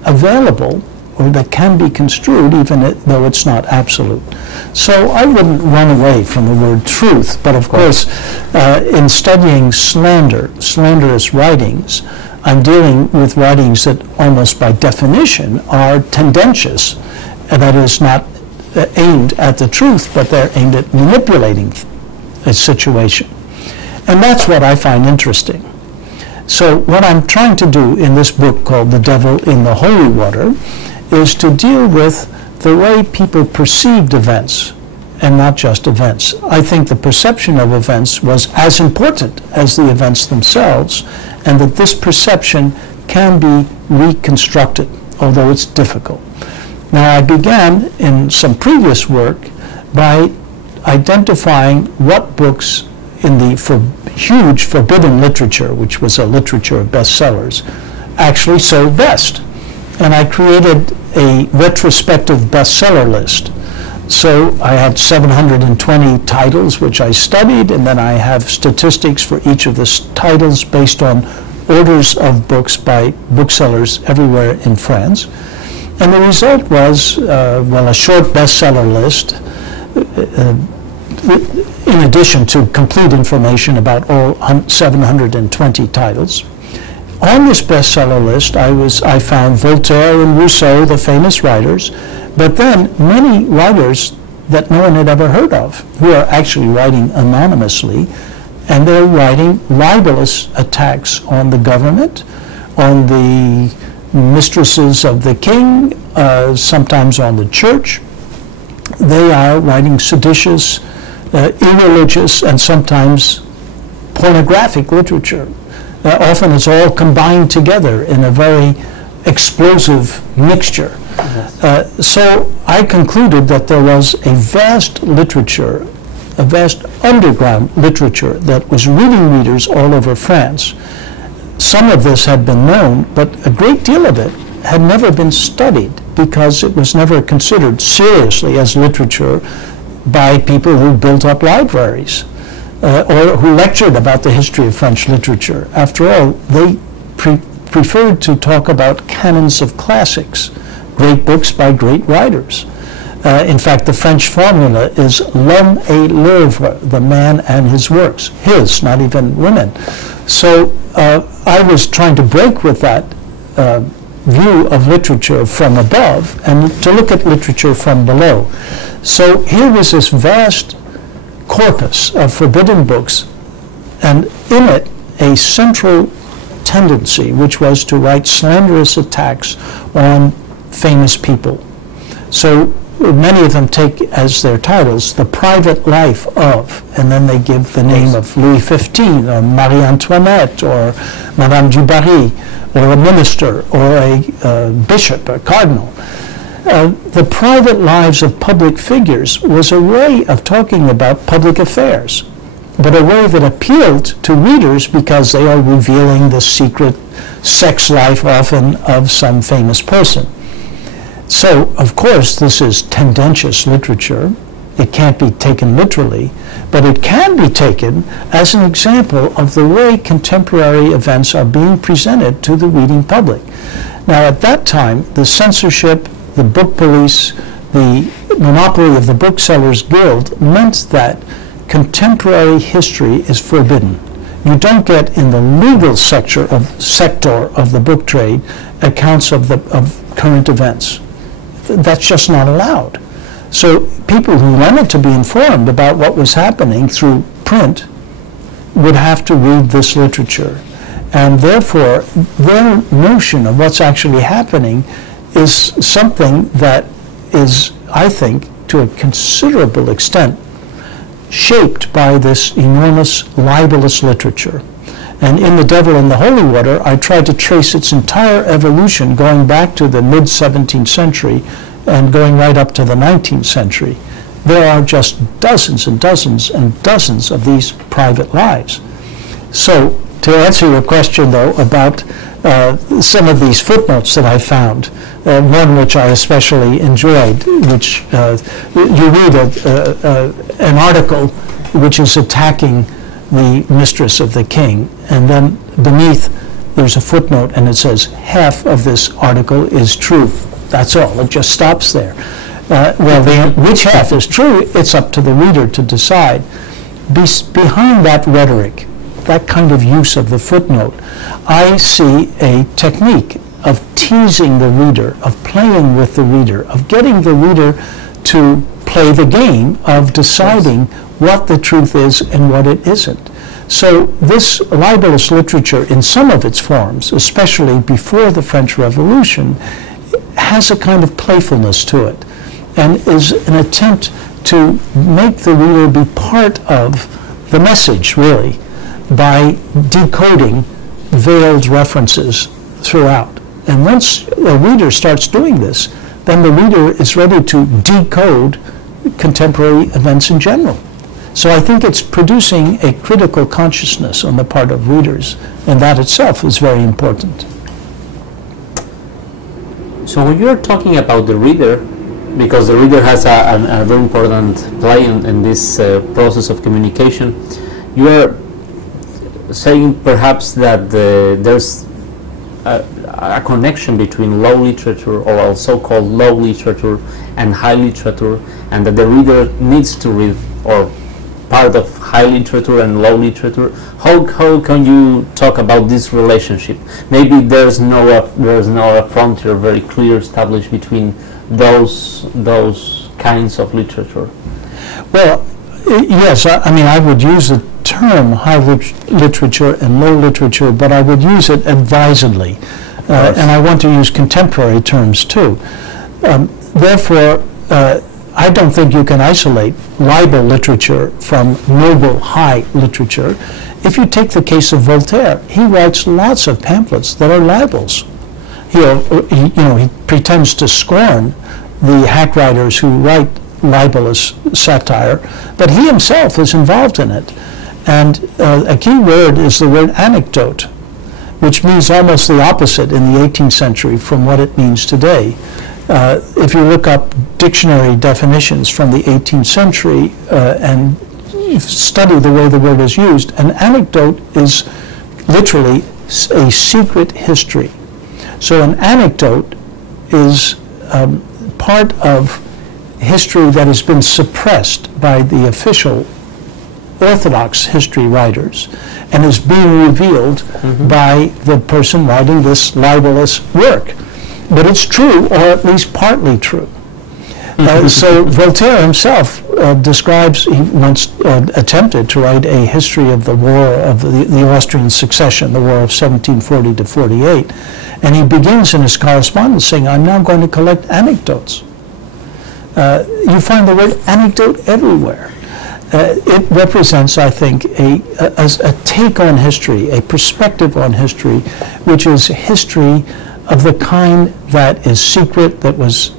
available, or that can be construed, even though it's not absolute. So I wouldn't run away from the word truth, but of course, in studying slanderous writings, I'm dealing with writings that almost by definition are tendentious, and that is not aimed at the truth, but they're aimed at manipulating a situation. And that's what I find interesting. So what I'm trying to do in this book called The Devil in the Holy Water is to deal with the way people perceived events, and not just events. I think the perception of events was as important as the events themselves, and that this perception can be reconstructed, although it's difficult. Now, I began in some previous work by identifying what books in the huge forbidden literature, which was a literature of bestsellers, actually sold best. And I created a retrospective bestseller list. So I had 720 titles which I studied, and then I have statistics for each of the titles based on orders of books by booksellers everywhere in France. And the result was, a short bestseller list, in addition to complete information about all 720 titles. On this bestseller list, I found Voltaire and Rousseau, the famous writers, but then many writers that no one had ever heard of, who are actually writing anonymously, and they're writing libelous attacks on the government, on the mistresses of the king, sometimes on the church. They are writing seditious, irreligious, and sometimes pornographic literature. Often it's all combined together in a very explosive mixture. So I concluded that there was a vast literature, a vast underground literature that was reading readers all over France. Some of this had been known, but a great deal of it had never been studied because it was never considered seriously as literature by people who built up libraries or who lectured about the history of French literature. After all, they preferred to talk about canons of classics, great books by great writers. In fact, the French formula is l'homme et l'œuvre, the man and his works. His, not even women. So I was trying to break with that view of literature from above and to look at literature from below. So here was this vast corpus of forbidden books, and in it a central tendency, which was to write slanderous attacks on famous people. So many of them take as their titles the private life of, and then they give the name of Louis XV or Marie Antoinette or Madame du Barry or a minister or a bishop or cardinal. The private lives of public figures was a way of talking about public affairs, but a way that appealed to readers because they are revealing the secret sex life often of some famous person. So, of course, this is tendentious literature. It can't be taken literally, but it can be taken as an example of the way contemporary events are being presented to the reading public. Now, at that time, the censorship, the book police, the monopoly of the Booksellers Guild meant that contemporary history is forbidden. You don't get in the legal sector of the book trade accounts of current events. That's just not allowed. So people who wanted to be informed about what was happening through print would have to read this literature. And therefore, their notion of what's actually happening is something that is, I think, to a considerable extent, shaped by this enormous libelous literature. And in The Devil in the Holy Water, I tried to trace its entire evolution going back to the mid-17th century and going right up to the 19th century. There are just dozens and dozens and dozens of these private lives. So, to answer your question, though, about some of these footnotes that I found, one which I especially enjoyed, which you read an article which is attacking the mistress of the king, and then beneath there's a footnote and it says half of this article is true. That's all. It just stops there. Which half is true, it's up to the reader to decide. Behind that rhetoric, that kind of use of the footnote, I see a technique of teasing the reader, of playing with the reader, of getting the reader to play the game of deciding what the truth is and what it isn't. So this libelous literature, in some of its forms, especially before the French Revolution, has a kind of playfulness to it, and is an attempt to make the reader be part of the message, really, by decoding veiled references throughout. And once a reader starts doing this, then the reader is ready to decode contemporary events in general. So I think it's producing a critical consciousness on the part of readers, and that itself is very important. So when you're talking about the reader, because the reader has a very important play in this process of communication, you are saying perhaps that there's a connection between low literature, or so-called low literature, and high literature, and that the reader needs to read, or part of high literature and low literature. How can you talk about this relationship? Maybe there's no frontier very clear established between those kinds of literature. Well, yes, I mean, I would use the term high literature and low literature, but I would use it advisedly. And I want to use contemporary terms too. Therefore, I don't think you can isolate libel literature from noble high literature. If you take the case of Voltaire, he writes lots of pamphlets that are libels. He pretends to scorn the hack writers who write libelous satire, but he himself is involved in it. And a key word is the word anecdote, which means almost the opposite in the 18th century from what it means today. If you look up dictionary definitions from the 18th century and study the way the word is used, an anecdote is literally a secret history. So an anecdote is part of history that has been suppressed by the official Orthodox history writers and is being revealed by the person writing this libelous work. But it's true, or at least partly true. So Voltaire himself describes, he once attempted to write a history of the war of the Austrian succession, the war of 1740 to 48, and he begins in his correspondence saying, I'm now going to collect anecdotes. You find the word anecdote everywhere. It represents, I think, a take on history, a perspective on history, which is history of the kind that is secret, that was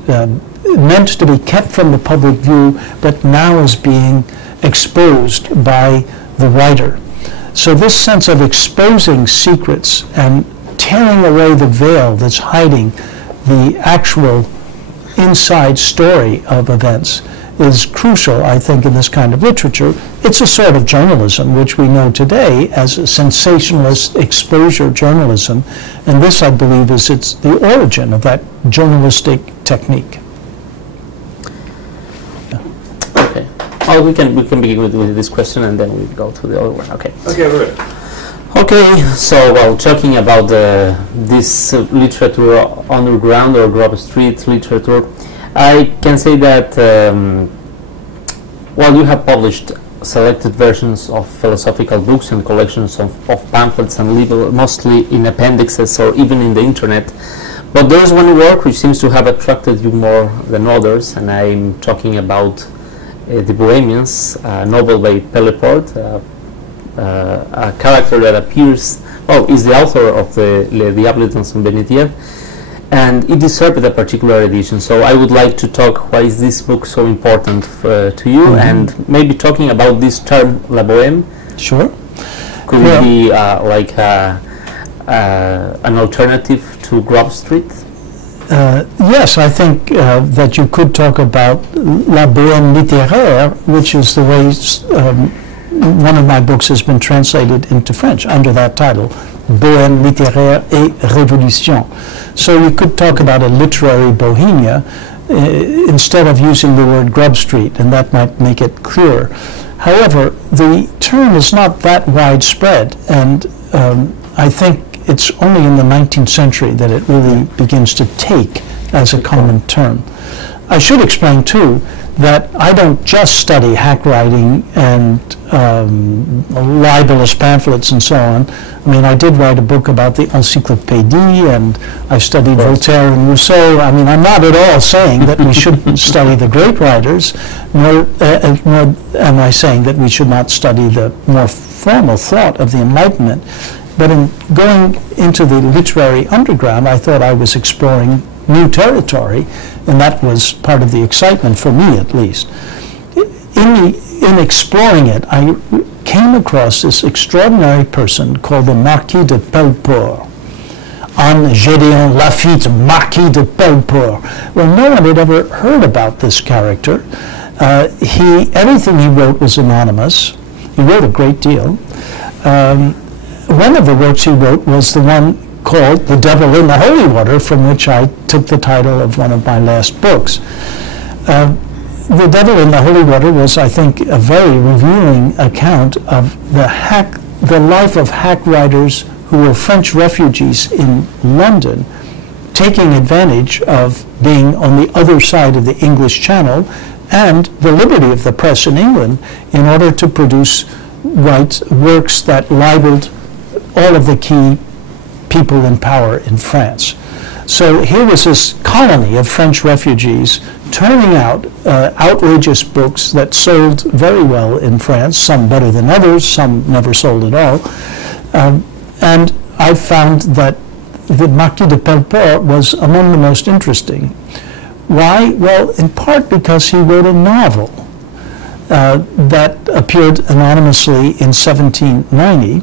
meant to be kept from the public view, but now is being exposed by the writer. So this sense of exposing secrets and tearing away the veil that's hiding the actual inside story of events is crucial, I think, in this kind of literature. It's a sort of journalism which we know today as a sensationalist exposure journalism, and this, I believe, is the origin of that journalistic technique. Okay. Oh, we can begin with this question, and then we go to the other one. Okay. Okay, right. Okay. So, while talking about this literature, underground or Grove Street literature, I can say that while you have published selected versions of philosophical books and collections of pamphlets and libel, mostly in appendixes or even in the internet, but there is one work which seems to have attracted you more than others, and I'm talking about The Bohemians, a novel by Pelleport, a character that appears, is the author of the Le Diable dans son bénitier, and it deserved a particular edition. So I would like to talk why is this book so important to you, and maybe talking about this term, La Bohème. Sure. Could it be like an alternative to Grub Street? Yes, I think that you could talk about La Bohème littéraire, which is the way one of my books has been translated into French under that title, Bohème littéraire et révolution. So you could talk about a literary Bohemia instead of using the word Grub Street, and that might make it clearer. However, the term is not that widespread, and I think it's only in the 19th century that it really begins to take as a common term. I should explain, too, that I don't just study hack writing and libelous pamphlets and so on. I mean, I did write a book about the Encyclopédie, and I studied Voltaire and Rousseau. I mean, I'm not at all saying that we shouldn't study the great writers, nor am I saying that we should not study the more formal thought of the Enlightenment. But in going into the literary underground, I thought I was exploring new territory, and that was part of the excitement for me, at least. In exploring it, I came across this extraordinary person called the Marquis de Pelleport. Anne Gédéon Lafitte, Marquis de Pelleport. Well, no one had ever heard about this character. Everything he wrote was anonymous. He wrote a great deal. One of the works he wrote was the one called The Devil in the Holy Water, from which I took the title of one of my last books. The Devil in the Holy Water was, I think, a very revealing account of the life of hack writers who were French refugees in London, taking advantage of being on the other side of the English Channel and the liberty of the press in England in order to produce works that libeled all of the key people in power in France. So here was this colony of French refugees turning out outrageous books that sold very well in France, some better than others, some never sold at all. And I found that the Marquis de Pelleport was among the most interesting. Why? Well, in part because he wrote a novel that appeared anonymously in 1790.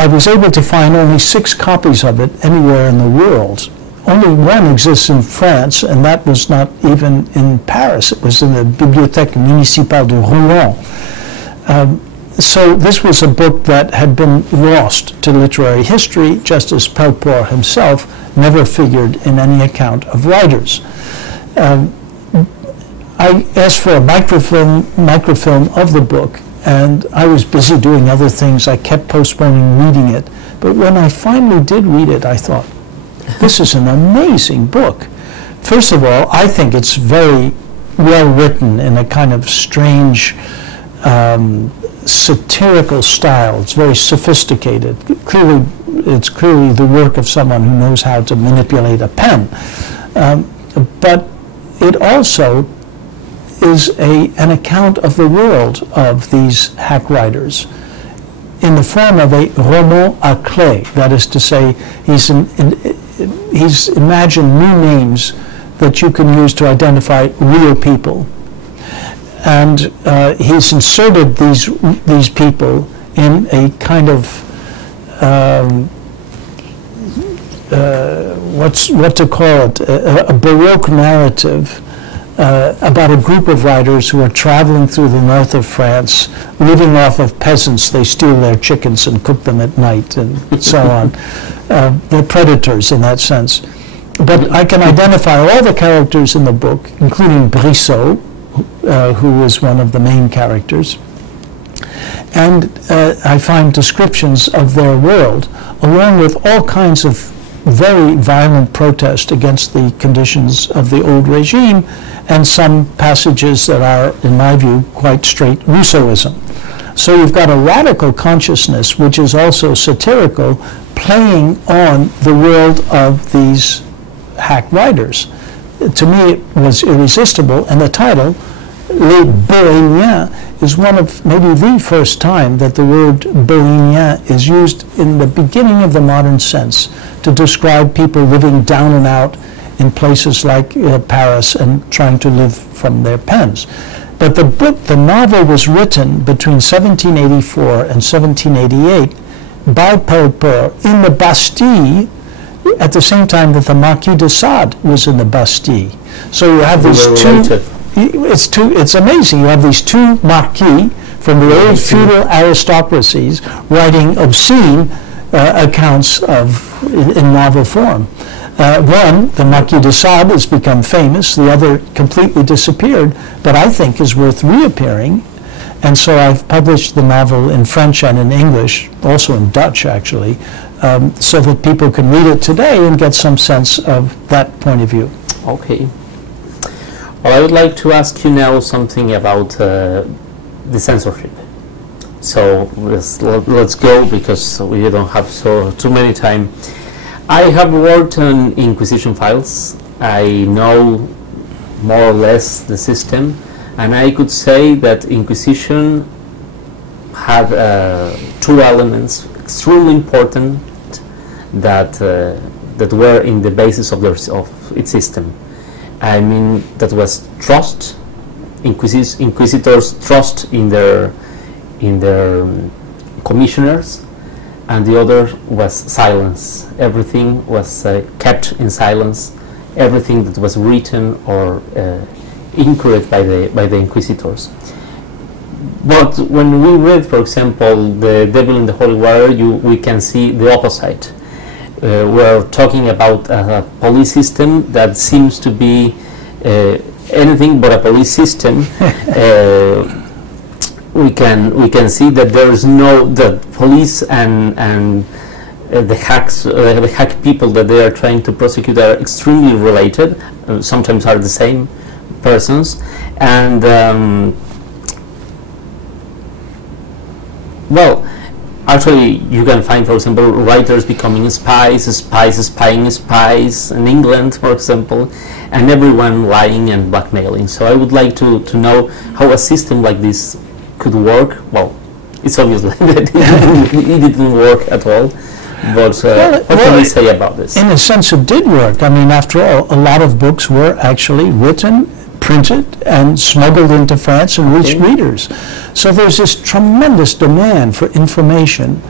I was able to find only 6 copies of it anywhere in the world. Only one exists in France, and that was not even in Paris. It was in the Bibliothèque Municipale de Rouen. So this was a book that had been lost to literary history, just as Pelleport himself never figured in any account of writers. I asked for a microfilm of the book, and I was busy doing other things. I kept postponing reading it. But when I finally did read it, I thought, this is an amazing book. First of all, I think it's very well written in a kind of strange, satirical style. It's very sophisticated. It's clearly the work of someone who knows how to manipulate a pen. But it also is an account of the world of these hack writers in the form of a roman à clé. That is to say, he's imagined new names that you can use to identify real people. And he's inserted these people in a kind of what to call it, a Baroque narrative about a group of writers who are traveling through the north of France, living off of peasants. They steal their chickens and cook them at night and so on. They're predators in that sense. But I can identify all the characters in the book, including Brissot, who is one of the main characters. And I find descriptions of their world, along with all kinds of very violent protest against the conditions of the old regime, and some passages that are, in my view, quite straight Rousseauism. So you've got a radical consciousness, which is also satirical, playing on the world of these hack writers. To me, it was irresistible, and the title, Les Bohémiens is one of maybe the first time that the word Bohémien is used in the beginning of the modern sense to describe people living down and out in places like Paris and trying to live from their pens. But the novel was written between 1784 and 1788 by Pellepeur in the Bastille at the same time that the Marquis de Sade was in the Bastille. So you have these it's amazing. You have these two marquis from the old feudal aristocracies writing obscene accounts in novel form. One, the Marquis de Sade, has become famous. The other completely disappeared, but I think is worth reappearing. And so I've published the novel in French and in English, also in Dutch actually, so that people can read it today and get some sense of that point of view. Okay. Well, I would like to ask you now something about the censorship. So let's go, because we don't have too many time. I have worked on Inquisition files. I know more or less the system, and I could say that Inquisition had two elements extremely important that were in the basis of its system. I mean, that was trust. Inquisitors trust in their commissioners, and the other was silence. Everything was kept in silence. Everything that was written or incorrect by the inquisitors. But when we read, for example, The Devil in the Holy Water, we can see the opposite. We're talking about a police system that seems to be anything but a police system. We can see that there is the police and the hack people that they are trying to prosecute are extremely related. Sometimes are the same persons, and well, actually you can find, for example, writers becoming spies spying spies in England, for example, and everyone lying and blackmailing. So I would like to know how a system like this could work. Well, it's obvious that it didn't work at all, but what can we say about this? In a sense, it did work. I mean, after all, a lot of books were actually written, printed, and smuggled into France and reached readers. So there's this tremendous demand for information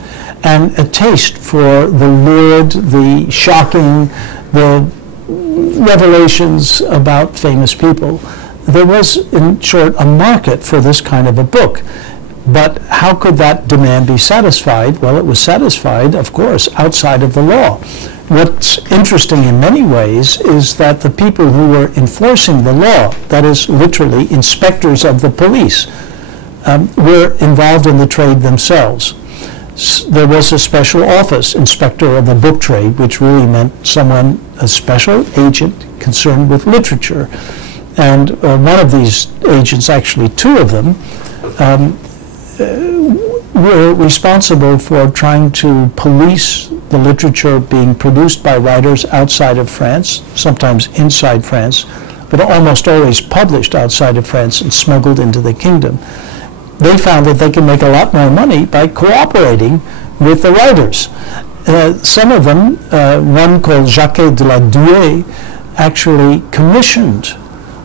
and a taste for the lurid, the shocking, the revelations about famous people. There was, in short, a market for this kind of a book. But how could that demand be satisfied? Well, it was satisfied, of course, outside of the law. What's interesting in many ways is that the people who were enforcing the law, that is literally inspectors of the police, were involved in the trade themselves. There was a special office, inspector of the book trade, which really meant someone, a special agent concerned with literature. And one of these agents, actually two of them, were responsible for trying to police the literature being produced by writers outside of France, sometimes inside France, but almost always published outside of France and smuggled into the kingdom. They found that they could make a lot more money by cooperating with the writers. Some of them, one called Jacques de la Douay, actually commissioned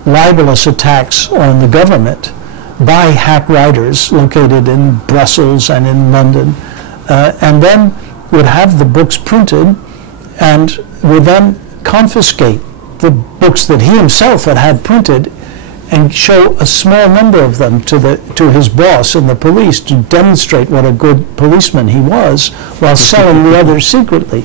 libelous attacks on the government by hack writers located in Brussels and in London, and then would have the books printed and would then confiscate the books that he himself had printed and show a small number of them to his boss in the police to demonstrate what a good policeman he was, while selling the others secretly.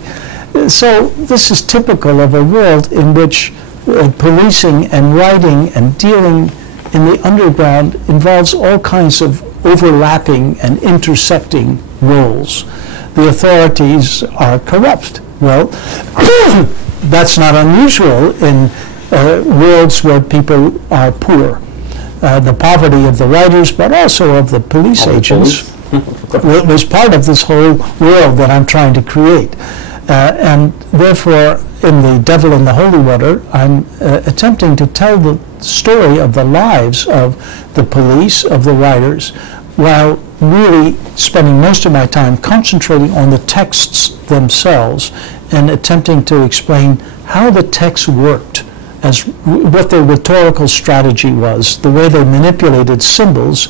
So this is typical of a world in which policing and writing and dealing in the underground involves all kinds of overlapping and intersecting roles. The authorities are corrupt. Well, that's not unusual in worlds where people are poor. The poverty of the writers, but also of the police agents, was part of this whole world that I'm trying to create. And therefore, in The Devil in the Holy Water, I'm attempting to tell the story of the lives of the police, of the writers, while really spending most of my time concentrating on the texts themselves and attempting to explain how the text worked, as what their rhetorical strategy was, the way they manipulated symbols,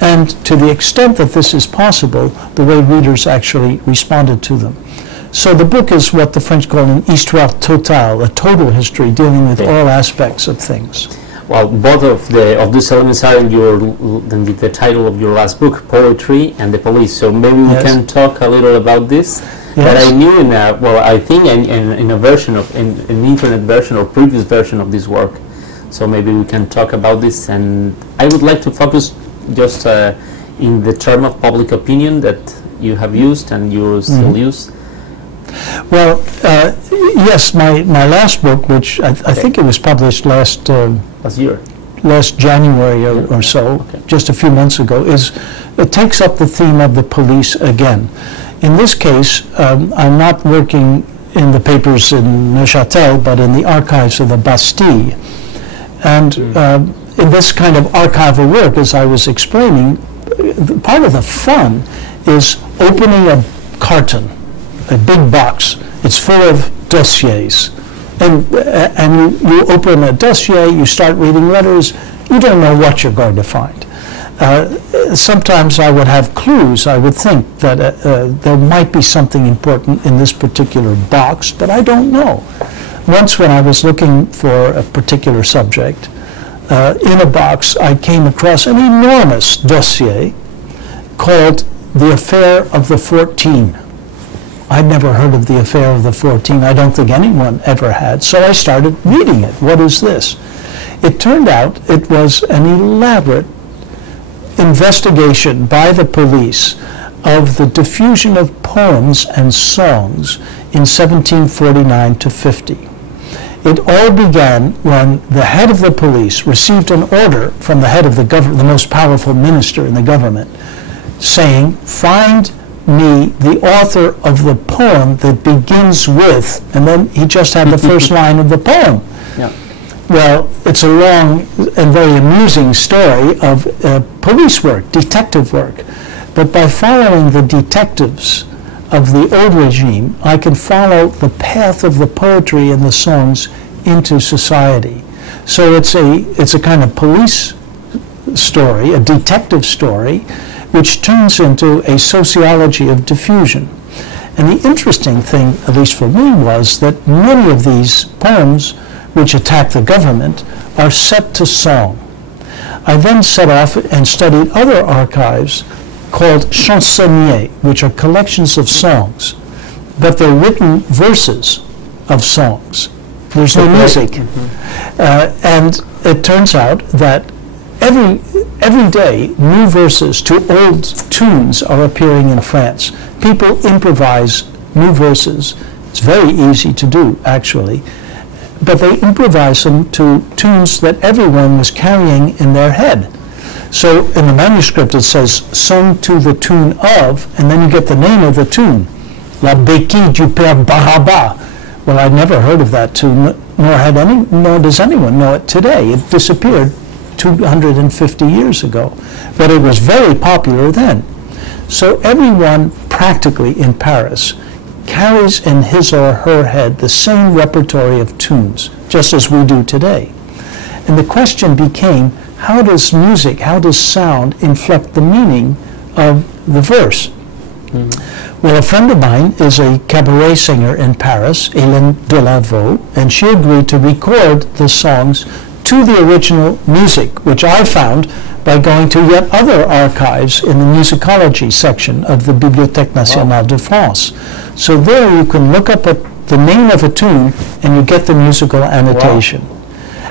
and to the extent that this is possible, the way readers actually responded to them. So the book is what the French call an histoire totale, a total history dealing with all aspects of things. Well, both of these elements are in the title of your last book, Poetry and the Police. So maybe we can talk a little about this. But I knew I think in a version of an internet version or previous version of this work. So maybe we can talk about this. And I would like to focus just in the term of public opinion that you have used and you still use. Well, yes, my last book, which I think it was published last January or so, just a few months ago, it takes up the theme of the police again. In this case, I'm not working in the papers in Neuchâtel, but in the archives of the Bastille. And in this kind of archival work, as I was explaining, part of the fun is opening a carton, a big box. It's full of dossiers. And you open a dossier, you start reading letters, you don't know what you're going to find. Sometimes I would have clues. I would think that there might be something important in this particular box, but I don't know. Once when I was looking for a particular subject, in a box I came across an enormous dossier called The Affair of the 14. I'd never heard of The Affair of the 14. I don't think anyone ever had. So I started reading it. What is this? It turned out it was an elaborate investigation by the police of the diffusion of poems and songs in 1749 to 50. It all began when the head of the police received an order from the head of the government, the most powerful minister in the government, saying, find me the author of the poem that begins with, and then he just had the first line of the poem. Yeah. Well, it's a long and very amusing story of police work, detective work. But by following the detectives of the old regime, I can follow the path of the poetry and the songs into society. So it's a kind of police story, a detective story, which turns into a sociology of diffusion. And the interesting thing, at least for me, was that many of these poems which attack the government are set to song. I then set off and studied other archives called chansonniers, which are collections of songs, but they're written verses of songs. There's no music. And it turns out that every day new verses to old tunes are appearing in France. People improvise new verses. It's very easy to do, actually. But they improvise them to tunes that everyone was carrying in their head. So in the manuscript it says, sung to the tune of, and then you get the name of the tune, La Béquille du Père Baraba. Well, I'd never heard of that tune, nor does anyone know it today. It disappeared 250 years ago, but it was very popular then. So everyone practically in Paris carries in his or her head the same repertory of tunes, just as we do today. And the question became, how does music, how does sound inflect the meaning of the verse? Mm-hmm. Well, a friend of mine is a cabaret singer in Paris, Hélène Delaveau, and she agreed to record the songs to the original music, which I found by going to yet other archives in the musicology section of the Bibliothèque Nationale de France. So there you can look up the name of a tune and you get the musical annotation. Wow.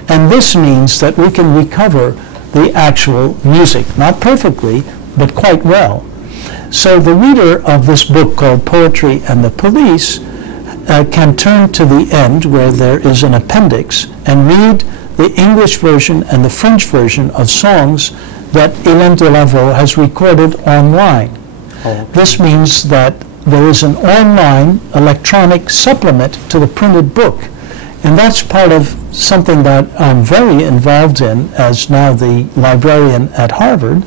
And this means that we can recover the actual music, not perfectly, but quite well. So the reader of this book called Poetry and the Police can turn to the end where there is an appendix and read the English version and the French version of songs that Hélène Delaveau has recorded online. Oh. This means that there is an online electronic supplement to the printed book. And that's part of something that I'm very involved in as now the librarian at Harvard.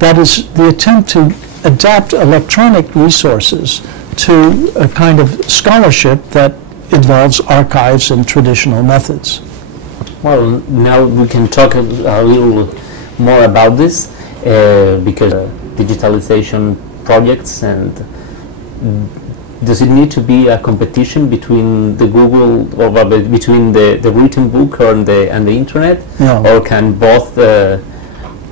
That is the attempt to adapt electronic resources to a kind of scholarship that involves archives and traditional methods. Well, now we can talk a little more about this because digitalization projects, and does it need to be a competition between the Google or between the written book or and the internet, No. or can both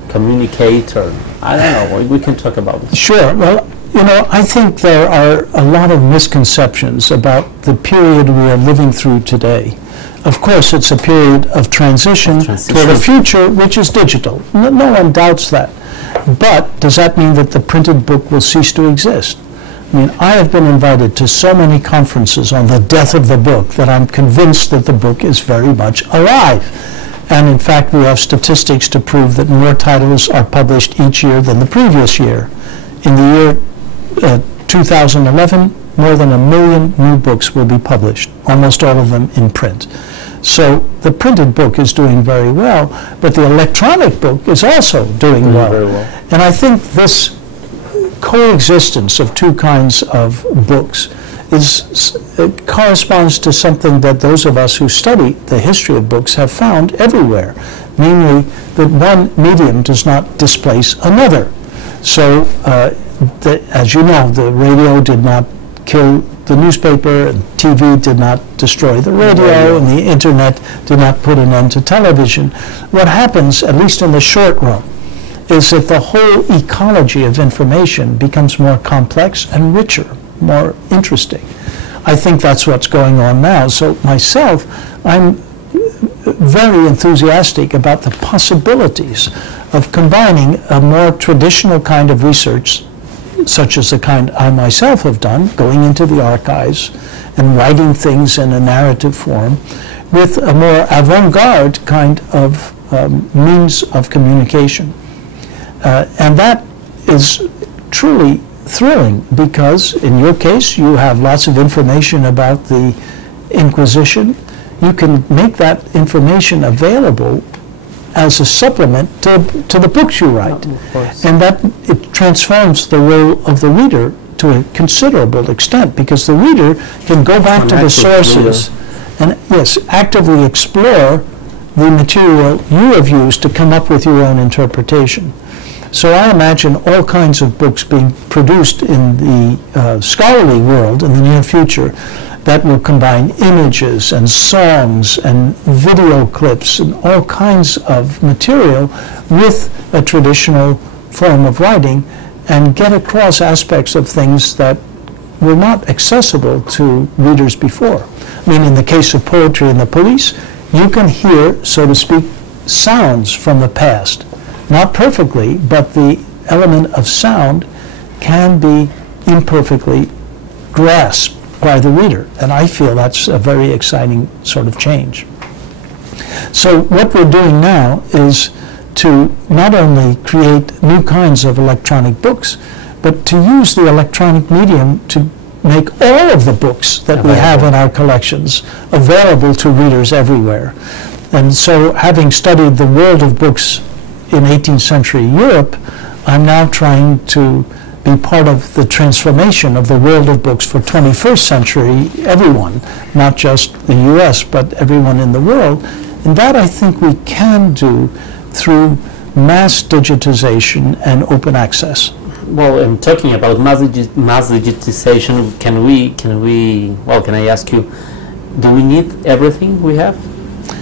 communicate? Or I don't know. We can talk about it. Sure. Well, you know, I think there are a lot of misconceptions about the period we are living through today. Of course, it's a period of transition toward a future which is digital. No one doubts that. But does that mean that the printed book will cease to exist? I mean, I have been invited to so many conferences on the death of the book that I'm convinced that the book is very much alive. And in fact, we have statistics to prove that more titles are published each year than the previous year. In the year 2011, more than 1 million new books will be published, almost all of them in print. So the printed book is doing very well, but the electronic book is also doing well. Very well. And I think this coexistence of two kinds of books corresponds to something that those of us who study the history of books have found everywhere, namely that one medium does not displace another. So, as you know, the radio did not kill the newspaper, and TV did not destroy the radio, and the internet did not put an end to television. What happens, at least in the short run, is that the whole ecology of information becomes more complex and richer, more interesting. I think that's what's going on now. So myself, I'm very enthusiastic about the possibilities of combining a more traditional kind of research, such as the kind I myself have done, going into the archives and writing things in a narrative form, with a more avant-garde kind of means of communication. And that is truly thrilling because, in your case, you have lots of information about the Inquisition. You can make that information available as a supplement to the books you write. And that it transforms the role of the reader to a considerable extent, because the reader can go back to the sources and, yes, actively explore the material you have used to come up with your own interpretation. So I imagine all kinds of books being produced in the scholarly world in the near future that will combine images and songs and video clips and all kinds of material with a traditional form of writing and get across aspects of things that were not accessible to readers before. I mean, in the case of poetry and the police, you can hear, so to speak, sounds from the past. Not perfectly, but the element of sound can be imperfectly grasped by the reader. And I feel that's a very exciting sort of change. So what we're doing now is to not only create new kinds of electronic books, but to use the electronic medium to make all of the books that we have in our collections available to readers everywhere. And so, having studied the world of books in 18th century Europe, I'm now trying to be part of the transformation of the world of books for 21st century everyone, not just the US, but everyone in the world. And that I think we can do through mass digitization and open access. Well, I'm talking about mass digitization. Can I ask you, do we need everything we have?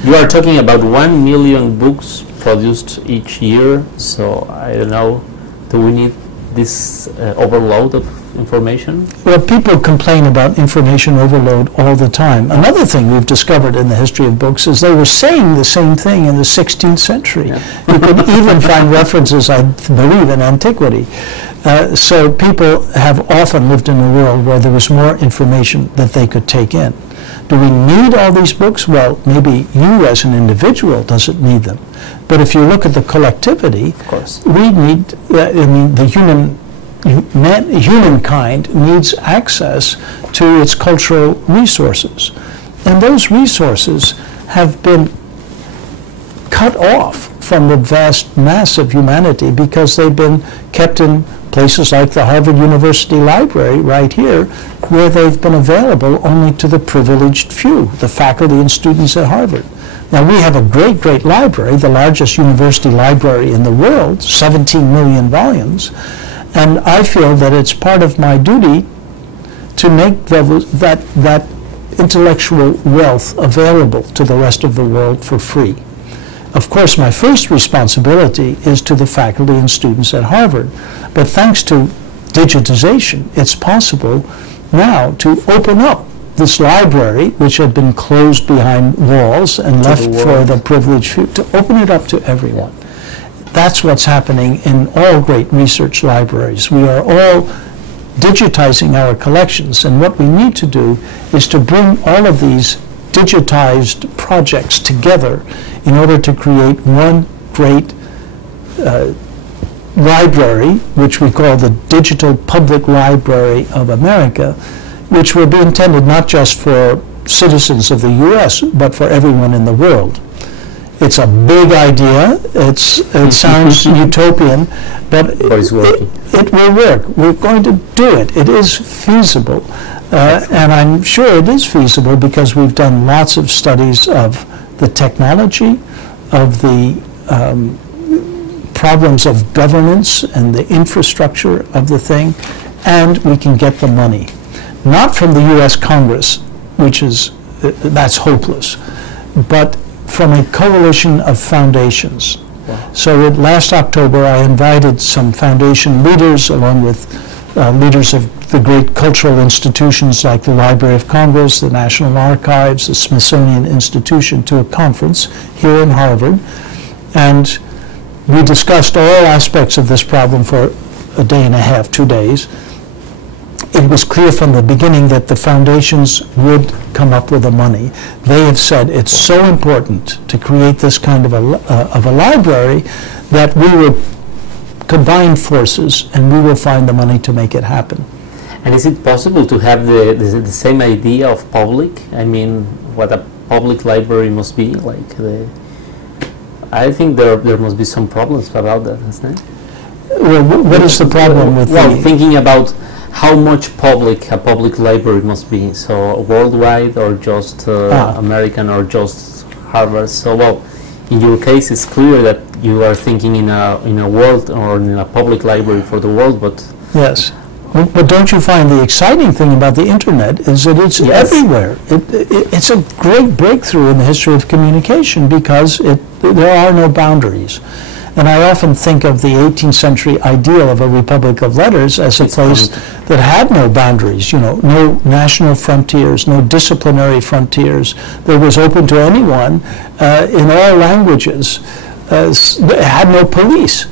You are talking about 1 million books produced each year, so I don't know, do we need this overload of information? Well, people complain about information overload all the time. Another thing we've discovered in the history of books is they were saying the same thing in the 16th century. Yeah. You could even find references, I believe, in antiquity. So people have often lived in a world where there was more information that they could take in. Do we need all these books? Well, maybe you as an individual doesn't need them. But if you look at the collectivity, of course, we need, the human humankind needs access to its cultural resources. And those resources have been cut off from the vast mass of humanity because they've been kept in places like the Harvard University Library right here, where they've been available only to the privileged few, the faculty and students at Harvard. Now, we have a great, great library, the largest university library in the world, 17 million volumes, and I feel that it's part of my duty to make that intellectual wealth available to the rest of the world for free. Of course, my first responsibility is to the faculty and students at Harvard, but thanks to digitization, it's possible now to open up this library, which had been closed behind walls and left for the privileged few, to open it up to everyone. That's what's happening in all great research libraries. We are all digitizing our collections, and what we need to do is to bring all of these digitized projects together in order to create one great library, which we call the Digital Public Library of America, which will be intended not just for citizens of the U.S., but for everyone in the world. It's a big idea. It sounds utopian, but it will work. We're going to do it. It is feasible. And I'm sure it is feasible because we've done lots of studies of the technology, of the problems of governance and the infrastructure of the thing, and we can get the money. Not from the U.S. Congress, which is, that's hopeless, but from a coalition of foundations. Wow. So last October, I invited some foundation leaders, along with leaders of the great cultural institutions like the Library of Congress, the National Archives, the Smithsonian Institution, to a conference here in Harvard. And we discussed all aspects of this problem for a day and a half, 2 days. It was clear from the beginning that the foundations would come up with the money. They have said it's so important to create this kind of a library that we will combine forces and we will find the money to make it happen. And is it possible to have the same idea of public? I mean, what a public library must be like? I think there must be some problems about that, isn't it? Well, what is the problem with thinking about how much a public library must be, so worldwide or just American or just Harvard. So, well, in your case, it's clear that you are thinking in a world or in a public library for the world, but yes. But don't you find the exciting thing about the internet is that it's everywhere. It's a great breakthrough in the history of communication because there are no boundaries. And I often think of the 18th century ideal of a republic of letters as a place that had no boundaries, you know, no national frontiers, no disciplinary frontiers, that was open to anyone in all languages, it had no police.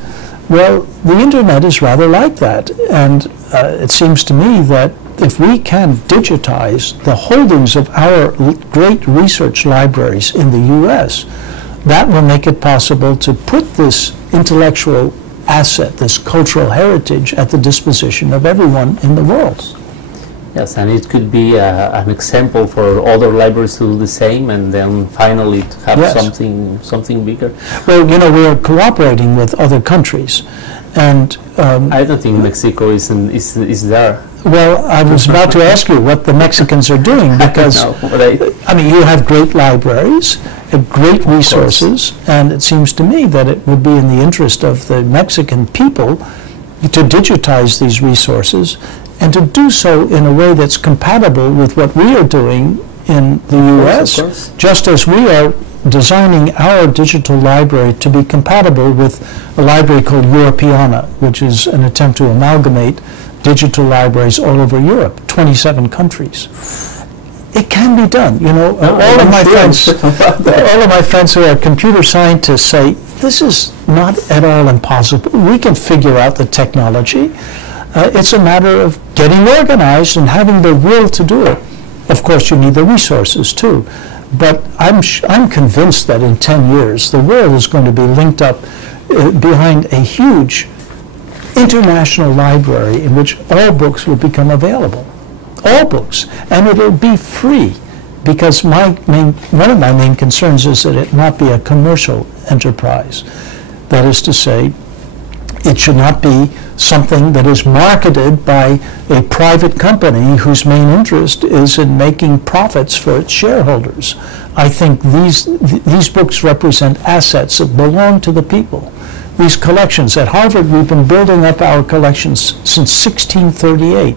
Well, the internet is rather like that, and it seems to me that if we can digitize the holdings of our great research libraries in the U.S., that will make it possible to put this intellectual asset, this cultural heritage, at the disposition of everyone in the world. Yes, and it could be an example for other libraries to do the same, and then finally to have something bigger. Well, you know, we are cooperating with other countries, and I don't think Mexico is there. Well, I was about to ask you what the Mexicans are doing, because I mean, you have great libraries, great resources, and it seems to me that it would be in the interest of the Mexican people to digitize these resources and to do so in a way that's compatible with what we are doing in the U.S., just as we are designing our digital library to be compatible with a library called Europeana, which is an attempt to amalgamate digital libraries all over Europe, 27 countries. It can be done, you know. All of my friends who are computer scientists say this is not at all impossible. We can figure out the technology. It's a matter of getting organized and having the will to do it. Of course, you need the resources too. But I'm convinced that in 10 years, the world is going to be linked up behind a huge international library in which all books will become available. All books. And it'll be free, because one of my main concerns is that it not be a commercial enterprise. That is to say, it should not be something that is marketed by a private company whose main interest is in making profits for its shareholders. I think these books represent assets that belong to the people. These collections, at Harvard, we've been building up our collections since 1638,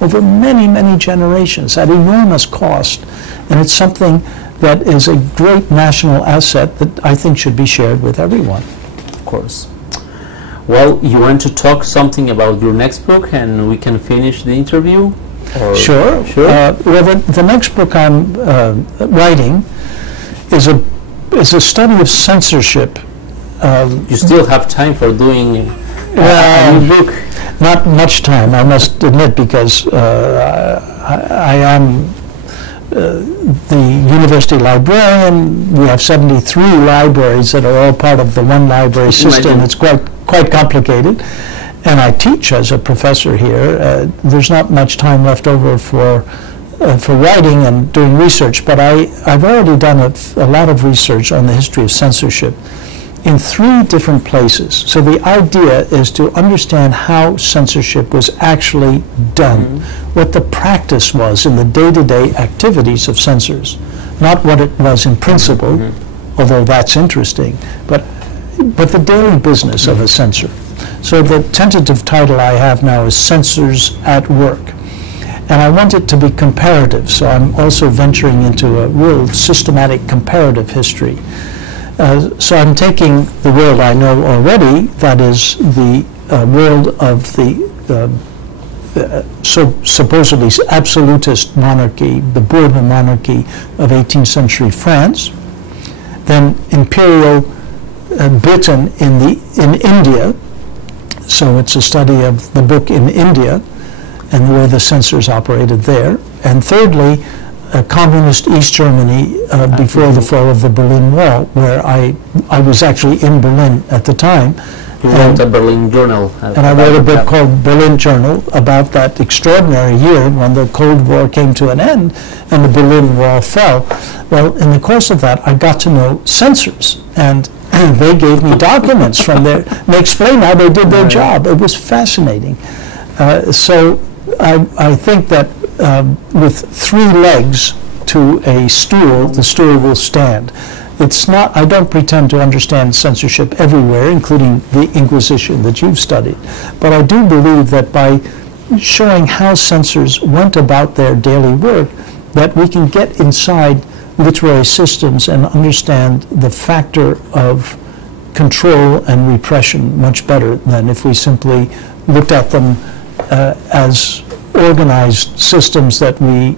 over many, many generations, at enormous cost. And it's something that is a great national asset that I think should be shared with everyone. Of course. Well, you want to talk something about your next book, and we can finish the interview? Or Sure. Well, the next book I'm writing is a study of censorship. You still have time for doing a new book? Not much time, I must admit, because I am the university librarian. We have 73 libraries that are all part of the one library system. It's quite complicated. And I teach as a professor here. There's not much time left over for writing and doing research, but I've already done a lot of research on the history of censorship in 3 different places. So the idea is to understand how censorship was actually done, what the practice was in the day-to-day activities of censors, not what it was in principle, although that's interesting, but the daily business of a censor. So the tentative title I have now is Censors at Work. And I want it to be comparative, so I'm also venturing into a real systematic comparative history. So I'm taking the world I know already, that is the world of the supposedly absolutist monarchy, the Bourbon monarchy of 18th century France, then imperial Britain in India. So it's a study of the book in India and the way the censors operated there. And thirdly, communist East Germany before the fall of the Berlin Wall, where I was actually in Berlin at the time. You wrote a Berlin Journal. And I wrote a book called Berlin Journal about that extraordinary year when the Cold War came to an end and the Berlin Wall fell. Well, in the course of that, I got to know censors, and they gave me documents from there. They explained how they did their job. It was fascinating. So I think that with 3 legs to a stool, the stool will stand. It's not, I don't pretend to understand censorship everywhere, including the Inquisition that you've studied, but I do believe that by showing how censors went about their daily work, that we can get inside literary systems and understand the factor of control and repression much better than if we simply looked at them as organized systems that we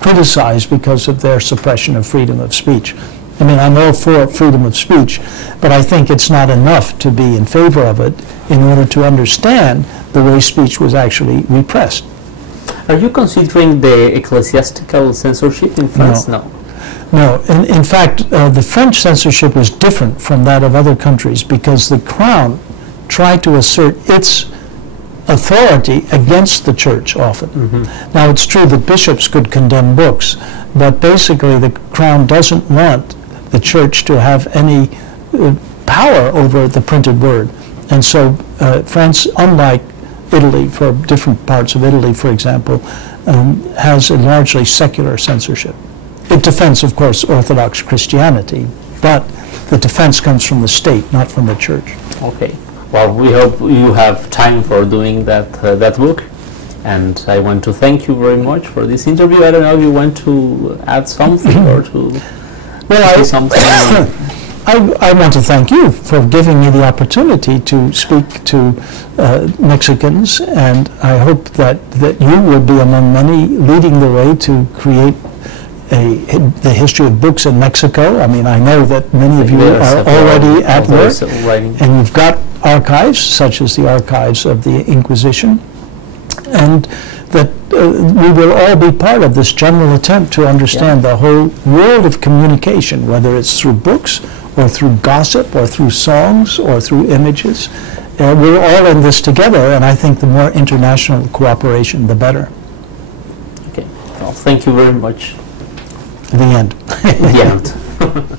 criticize because of their suppression of freedom of speech. I mean, I'm all for freedom of speech, but I think it's not enough to be in favor of it in order to understand the way speech was actually repressed. Are you considering the ecclesiastical censorship in France? No. No. In fact, the French censorship was different from that of other countries because the Crown tried to assert its authority against the church often. Now, it's true that bishops could condemn books, but basically the Crown doesn't want the church to have any power over the printed word. And so France, unlike Italy, for different parts of Italy, for example, has a largely secular censorship. It defends, of course, Orthodox Christianity, but the defense comes from the state, not from the church. Okay. Well, we hope you have time for doing that book, and I want to thank you very much for this interview. I don't know if you want to add something or to say something. I want to thank you for giving me the opportunity to speak to Mexicans, and I hope that you will be among many leading the way to create the history of books in Mexico. I mean, I know that many of you are already at work, and you've got archives, such as the archives of the Inquisition, and that we will all be part of this general attempt to understand the whole world of communication, whether it's through books or through gossip or through songs or through images. we're all in this together, and I think the more international cooperation, the better. Okay. Well, thank you very much. The end. The end.